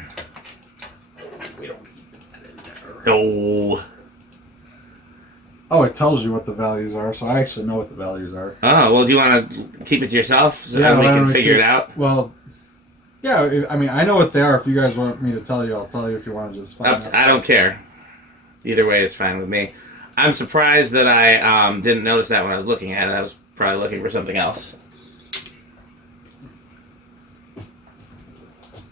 We don't need that in there. No. Oh, it tells you what the values are, so I actually know what the values are. Oh, well, do you want to keep it to yourself so Yeah, then we why can don't we figure see- it out? Well, yeah, I mean, I know what they are. If you guys want me to tell you, I'll tell you if you want to just find out. I don't care. Either way is fine with me. I'm surprised that I didn't notice that when I was looking at it. I was probably looking for something else.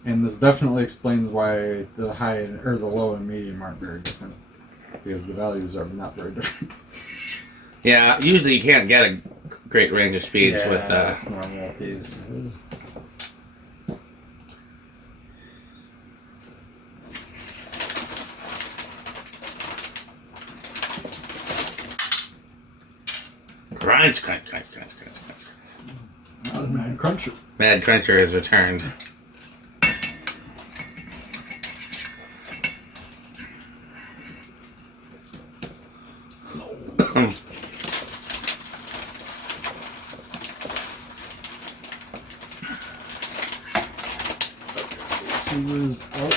And this definitely explains why the high or the low and medium aren't very different. because the values are not very different. Yeah, usually you can't get a great range of speeds with. That's normal with these. Crunch. Mad Cruncher. Mad Cruncher has returned. Sealer's out.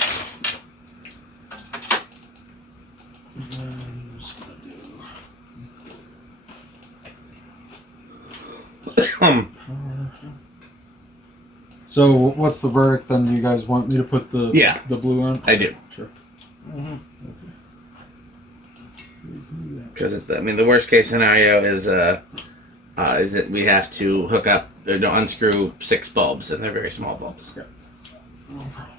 And then I'm just gonna do. So what's the verdict then? Do you guys want me to put the the blue on? I do. Sure. Because the worst case scenario is that we have to hook up, unscrew 6 bulbs, and they're very small bulbs. Yeah. No problem.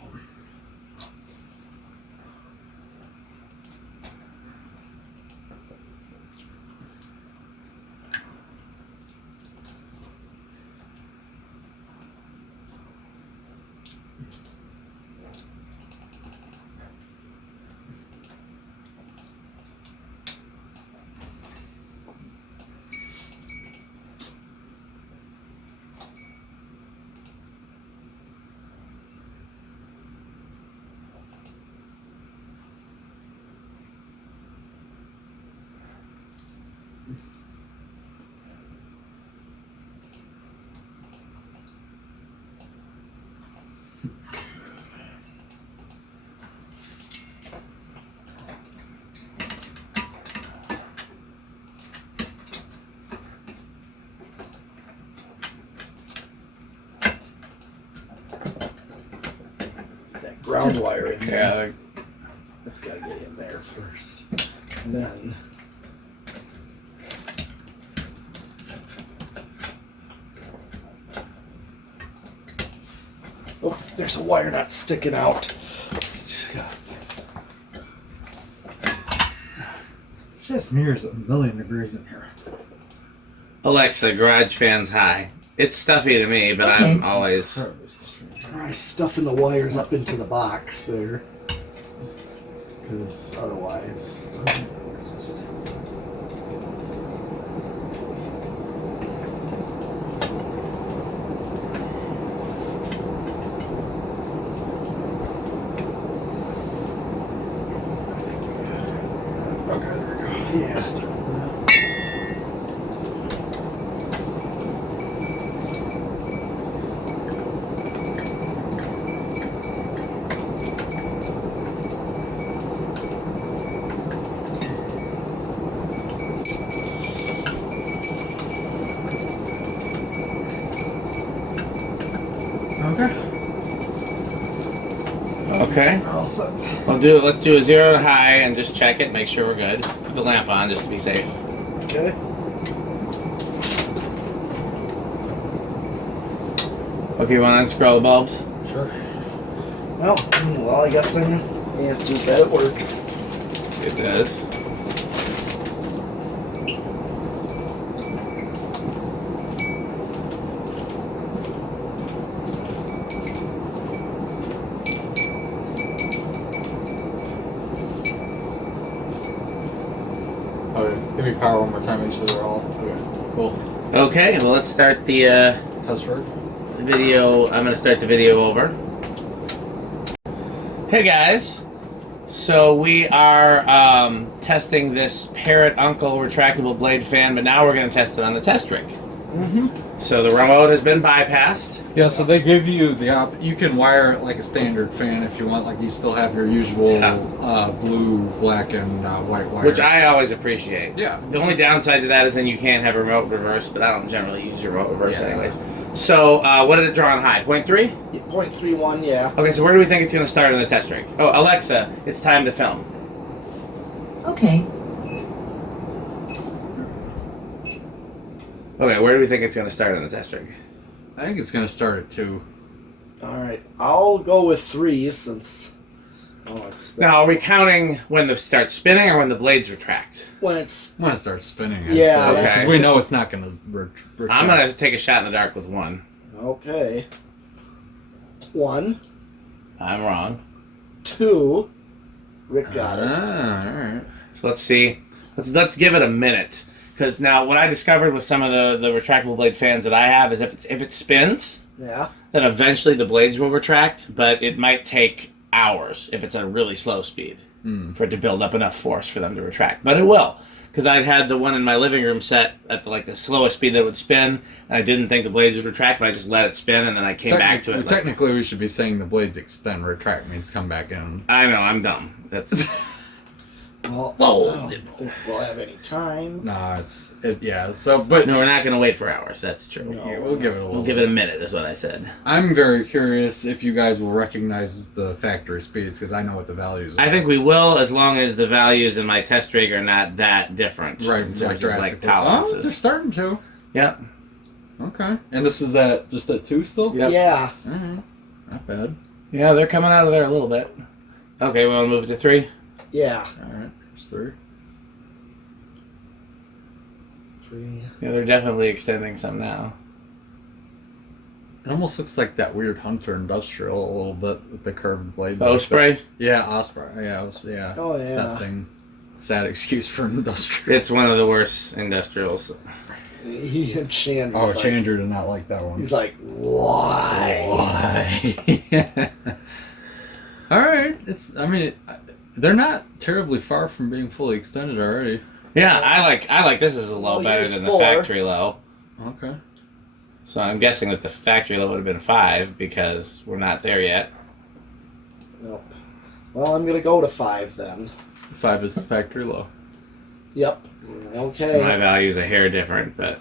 Ground wire in there. Yeah. That's got to get in there first. And then. Oh, there's a wire not sticking out. It's just mirrors a million degrees in here. Alexa, garage fans high. It's stuffy to me, but Okay. I'm always. I'm stuffing the wires up into the box there. Because otherwise. It's just... Okay, there we go. Yeah. Okay. All set. Let's do a 0 to high and just check it, make sure we're good. Put the lamp on just to be safe. Okay. Okay, you want to unscrew all the bulbs? Sure. Well, I guess then the answer is that it works. It does. Okay, give me power one more time. Make sure they're all okay. Cool. Okay, well let's start the Test rig. video. I'm going to start the video over. Hey guys, so we are testing this Parrot Uncle retractable blade fan, but now we're going to test it on the test rig. So the remote has been bypassed. Yeah, so they give you the you can wire it like a standard fan if you want. Like you still have your usual blue, black, and white wires. Which I always appreciate. Yeah. The only downside to that is then you can't have remote reverse, but I don't generally use remote reverse Yeah. anyways. So what did it draw on high? 0.3? 0.31, yeah. Okay, so where do we think it's going to start on the test rig? Oh, Alexa, it's time to film. Okay. Okay, where do we think it's going to start on the test rig? I think it's gonna start at 2. All right. I'll go with 3 since I'll expect Now, are we counting when they start spinning or when the blades retract? when it's When it starts spinning, Yeah, okay. because we know it's not going to retract. I'm going to take a shot in the dark with 1. okay. 1, I'm wrong. 2. Rick got it. Alright. So let's see. Let's give it a minute. Because now what I discovered with some of the retractable blade fans that I have is if it spins, Yeah. then eventually the blades will retract, but it might take hours if it's at a really slow speed for it to build up enough force for them to retract. But it will. Because I'd had the one in my living room set at the slowest speed that it would spin, and I didn't think the blades would retract, but I just let it spin, and then I came back to it. Technically, we should be saying the blades extend. Retract means come back in. I know, I'm dumb. That's... Well, I don't think we'll have any time. No, yeah. So, but No, we're not going to wait for hours. That's true. No. yeah, we'll give it a little. We'll give it a minute, is what I said. I'm very curious if you guys will recognize the factory speeds because I know what the values are. I think we will, as long as the values in my test rig are not that different. Right, in terms of drastically. like tolerances. Oh, they're starting to. Yep. Okay. And this is just at 2 still? Yep. Yeah. Not bad. Yeah, they're coming out of there a little bit. Okay, we'll move it to 3. Yeah. Alright, there's 3. 3. Yeah, they're definitely extending some now. It almost looks like that weird Hunter Industrial a little bit with the curved blade. The Osprey? Yeah, Osprey. Yeah, yeah. Oh, yeah. That thing. Sad excuse for an industrial. It's one of the worst industrials. He and Chandler. Oh, Chandler did not like that one. He's like, why? Why? Alright. They're not terribly far from being fully extended already. Yeah, I like this as a low Well, better here's than 4. the factory low. Okay. So I'm guessing that the factory low would have been 5 because we're not there yet. Nope. Well, I'm going to go to 5 then. 5 is the factory low. Yep. Okay. My value's a hair different, but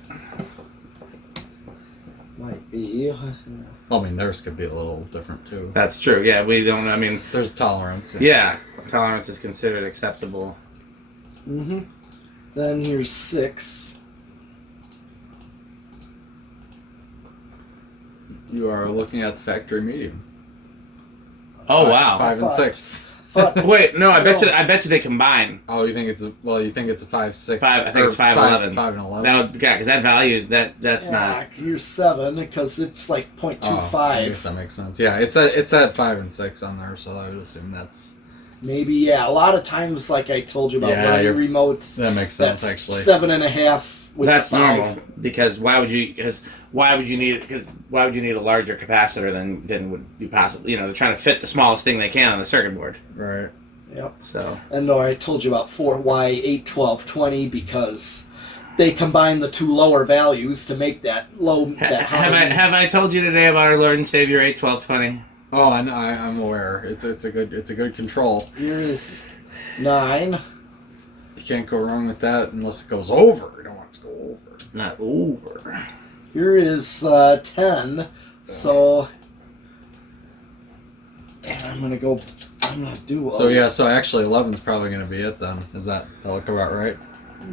Might be. I mean, theirs could be a little different too. that's true. Yeah, we don't. I mean, There's tolerance. yeah, tolerance is considered acceptable. Mm-hmm. Then here's 6. You are looking at the factory medium. Oh It's wow! 5 and Fuck. 6. Fuck. Wait, no, I bet you they combine. Oh, you think it's a 5, 6? 5. I think it's 5, 11. 5 and 11. That would, yeah, because that values that's Yeah, not. here's 7 because it's like 0.25. Oh, I guess that makes sense. Yeah, it's at 5 and 6 on there, so I would assume that's Maybe, yeah. A lot of times, like I told you about Yeah, running you're- remotes, that makes sense that's actually. 7.5 with That's 5. normal because why would you need a larger capacitor than would be possible? You know, they're trying to fit the smallest thing they can on the circuit board. Right. Yep. So And no, I told you about 4Y 8, 12, 20 because they combine the 2 lower values to make that low. That have I told you today about our Lord and Savior 8, 12, 20? Oh, I'm aware. It's a good control. Here is 9. You can't go wrong with that unless it goes over. You don't want it to go over. Not over. Here is 10. So I'm gonna do. So yeah, so actually 11's probably going to be it then. That look about right?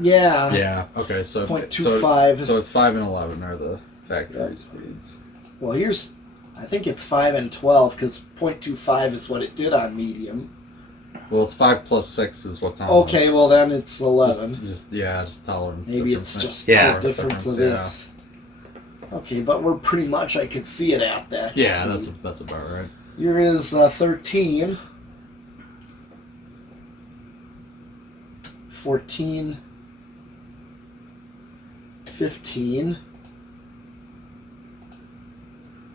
Yeah. Yeah. Okay. So 0.25. So it's 5 and 11 are the factory Yep. speeds. Well, I think it's 5 and 12 because 0.25 is what it did on medium. Well, it's 5 plus 6 is what's on. Okay, well then it's 11. Just tolerance. Maybe difference. it's just Yeah. the difference of Yeah. this. Okay, but we're pretty much, I could see it at that. Yeah, speed. that's about right. Here is 13. 14. 15.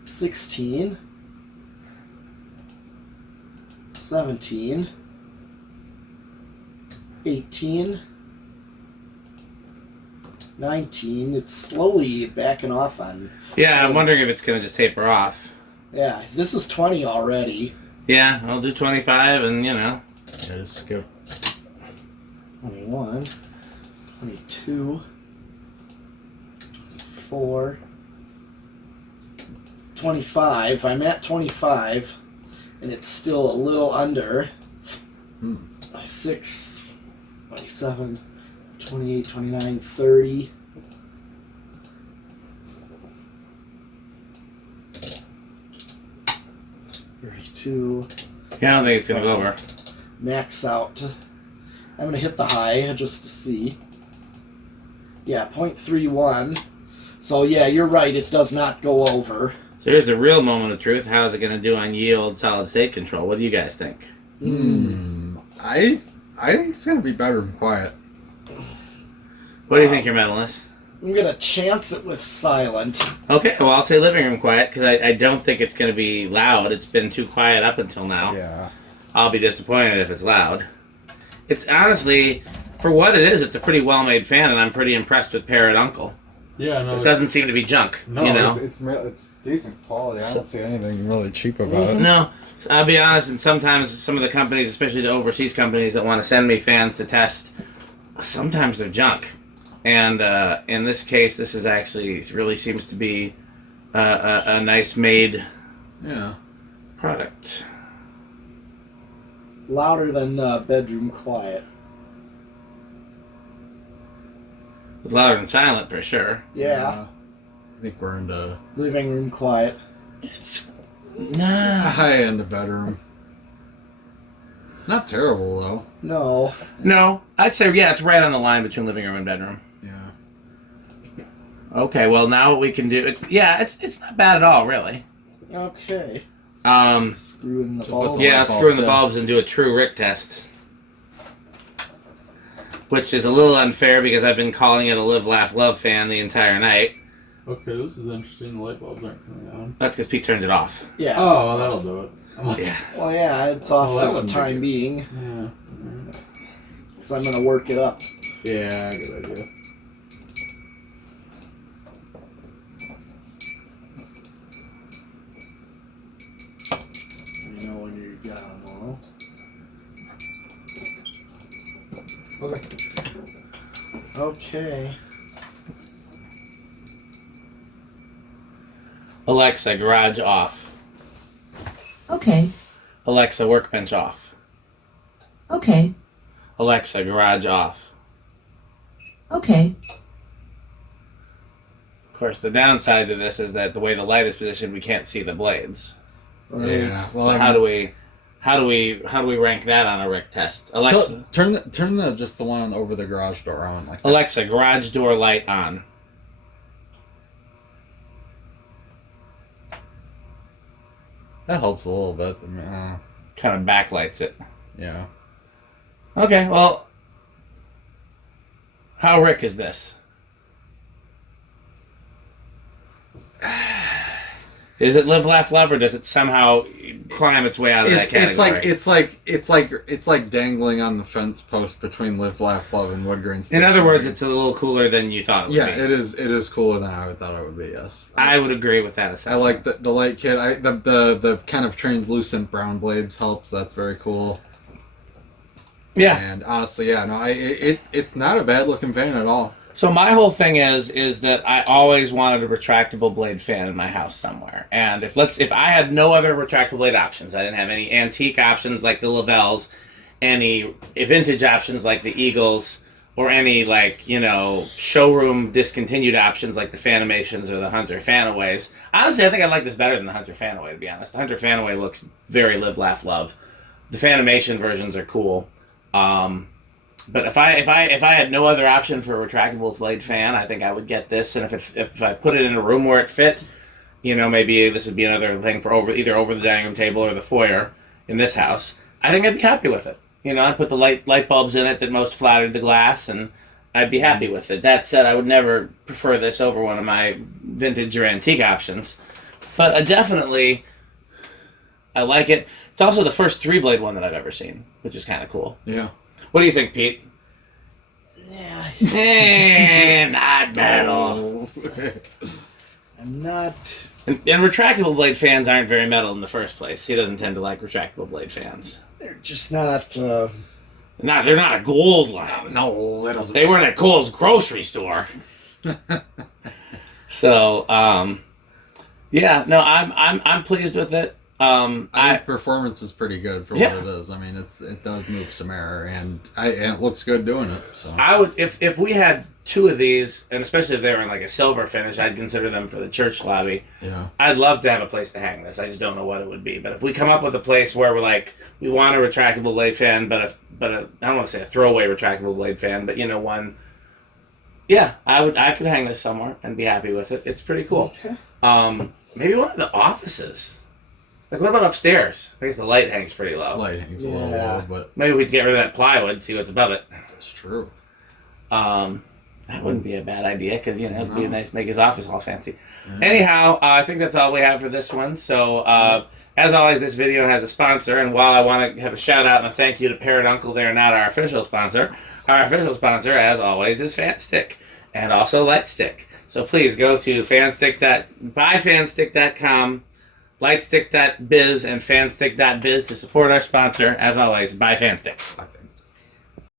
16. 17. 18. 19. It's slowly backing off on. Yeah, I'm wondering if it's gonna just taper off. Yeah, this is 20 already. Yeah, I'll do 25, and Yeah, just skip. 21. 22. 24. 25. I'm at 25, and it's still a little under. 6, 27, 28, 29, 30. $32. Yeah, I don't think it's gonna go over. Max out. I'm gonna hit the high just to see. Yeah, 0.31. So yeah, you're right. It does not go over. So here's the real moment of truth. How is it gonna do on yield, solid state control? What do you guys think? I think it's gonna be better than quiet. What do you think, your medalist? I'm gonna chance it with silent. Okay, well, I'll say living room quiet because I don't think it's going to be loud. It's been too quiet up until now. Yeah. I'll be disappointed if it's loud. It's honestly, for what it is, it's a pretty well-made fan, and I'm pretty impressed with Parrot Uncle. Yeah, no. It doesn't seem to be junk, No, you know? it's decent quality. I don't see anything really cheap about it. No, I'll be honest, and sometimes some of the companies, especially the overseas companies that want to send me fans to test, sometimes they're junk. And in this case, this is actually really seems to be a nice made product. Louder than bedroom quiet. It's louder than silent for sure. Yeah. I think we're into Living room quiet. It's a nah. high end of bedroom. Not terrible though. No. No, I'd say yeah, it's right on the line between living room and bedroom. Yeah. Okay, well now what we can do it's not bad at all really. Okay. Um, Screw in the Just bulb. put the yeah, light let's screw in the bulbs in. bulbs and do a true Rick test. Which is a little unfair because I've been calling it a live, laugh, love fan the entire night. Okay, this is interesting. The light bulbs aren't coming on. That's because Pete turned it off. Yeah. Oh, well, that'll do it. I'm like, Yeah. Well, yeah, it's off Oh, that for the wouldn't be time good. being. Yeah. Because I'm going to work it up. Yeah, good idea. You know when you're down, well. Okay. Okay. Alexa, garage off. Okay. Alexa, workbench off. Okay. Alexa, garage off. Okay. Of course, the downside to this is that the way the light is positioned, we can't see the blades. Right. Yeah. Well, So how do we rank that on a Rick test? Alexa, turn the just the one over the garage door on like that. Alexa, garage door light on. That helps a little bit. I mean, Kind of backlights it. yeah. Okay, well, how Rick is this? Is it live, laugh, love, or does it somehow climb its way out of that category? It's like dangling on the fence post between live, laugh, love, and wood grain. In Station. other words, it's a little cooler than you thought it would yeah, be. it is. It is cooler than I thought it would be. Yes, I would agree with that I assessment. like the light kit. The kind of translucent brown blades helps. That's very cool. Yeah. And honestly, yeah, no, it's not a bad looking fan at all. So my whole thing is that I always wanted a retractable blade fan in my house somewhere. And if I had no other retractable blade options, I didn't have any antique options like the Lavelles, any vintage options like the Eagles, or any showroom discontinued options like the Fanimations or the Hunter Fanaways. Honestly, I think I like this better than the Hunter Fanaway, to be honest. The Hunter Fanaway looks very live, laugh, love. The Fanimation versions are cool. But if I had no other option for a retractable blade fan, I think I would get this. And if I put it in a room where it fit, maybe this would be another thing for either over the dining room table or the foyer in this house. I think I'd be happy with it. I'd put the light bulbs in it that most flattered the glass, and I'd be happy with it. That said, I would never prefer this over one of my vintage or antique options. But I like it. It's also the first 3-blade one that I've ever seen, which is kind of cool. Yeah. What do you think, Pete? Yeah. Not metal. I'm not. And retractable blade fans aren't very metal in the first place. He doesn't tend to like retractable blade fans. They're just not. They're not a gold line. No, that doesn't. They weren't at Kohl's grocery store. So, yeah, no, I'm pleased with it. I think performance is pretty good for Yeah. what it is. I mean, it does move some air, and it looks good doing it. So I would if we had 2 of these, and especially if they were in like a silver finish, I'd consider them for the church lobby. yeah, I'd love to have a place to hang this. I just don't know what it would be. But if we come up with a place where we're like, we want a retractable blade fan, but I don't want to say a throwaway retractable blade fan, but one. Yeah, I could hang this somewhere and be happy with it. It's pretty cool. Okay. Maybe one of the offices. Like, what about upstairs? I guess the light hangs pretty low. light hangs a little Yeah. low, but Maybe we'd get rid of that plywood, see what's above it. that's true. That wouldn't be a bad idea because it'd be No. nice to make his office all fancy. Yeah. Anyhow, I think that's all we have for this one. So, as always, this video has a sponsor, and while I want to have a shout out and a thank you to Parrot Uncle, they're not our official sponsor. Our official sponsor, as always, is Fanstick and also Lightstick. So please go to buyfanstick.com, lightstick.biz, and fanstick.biz to support our sponsor. As always, buy Fanstick. I think.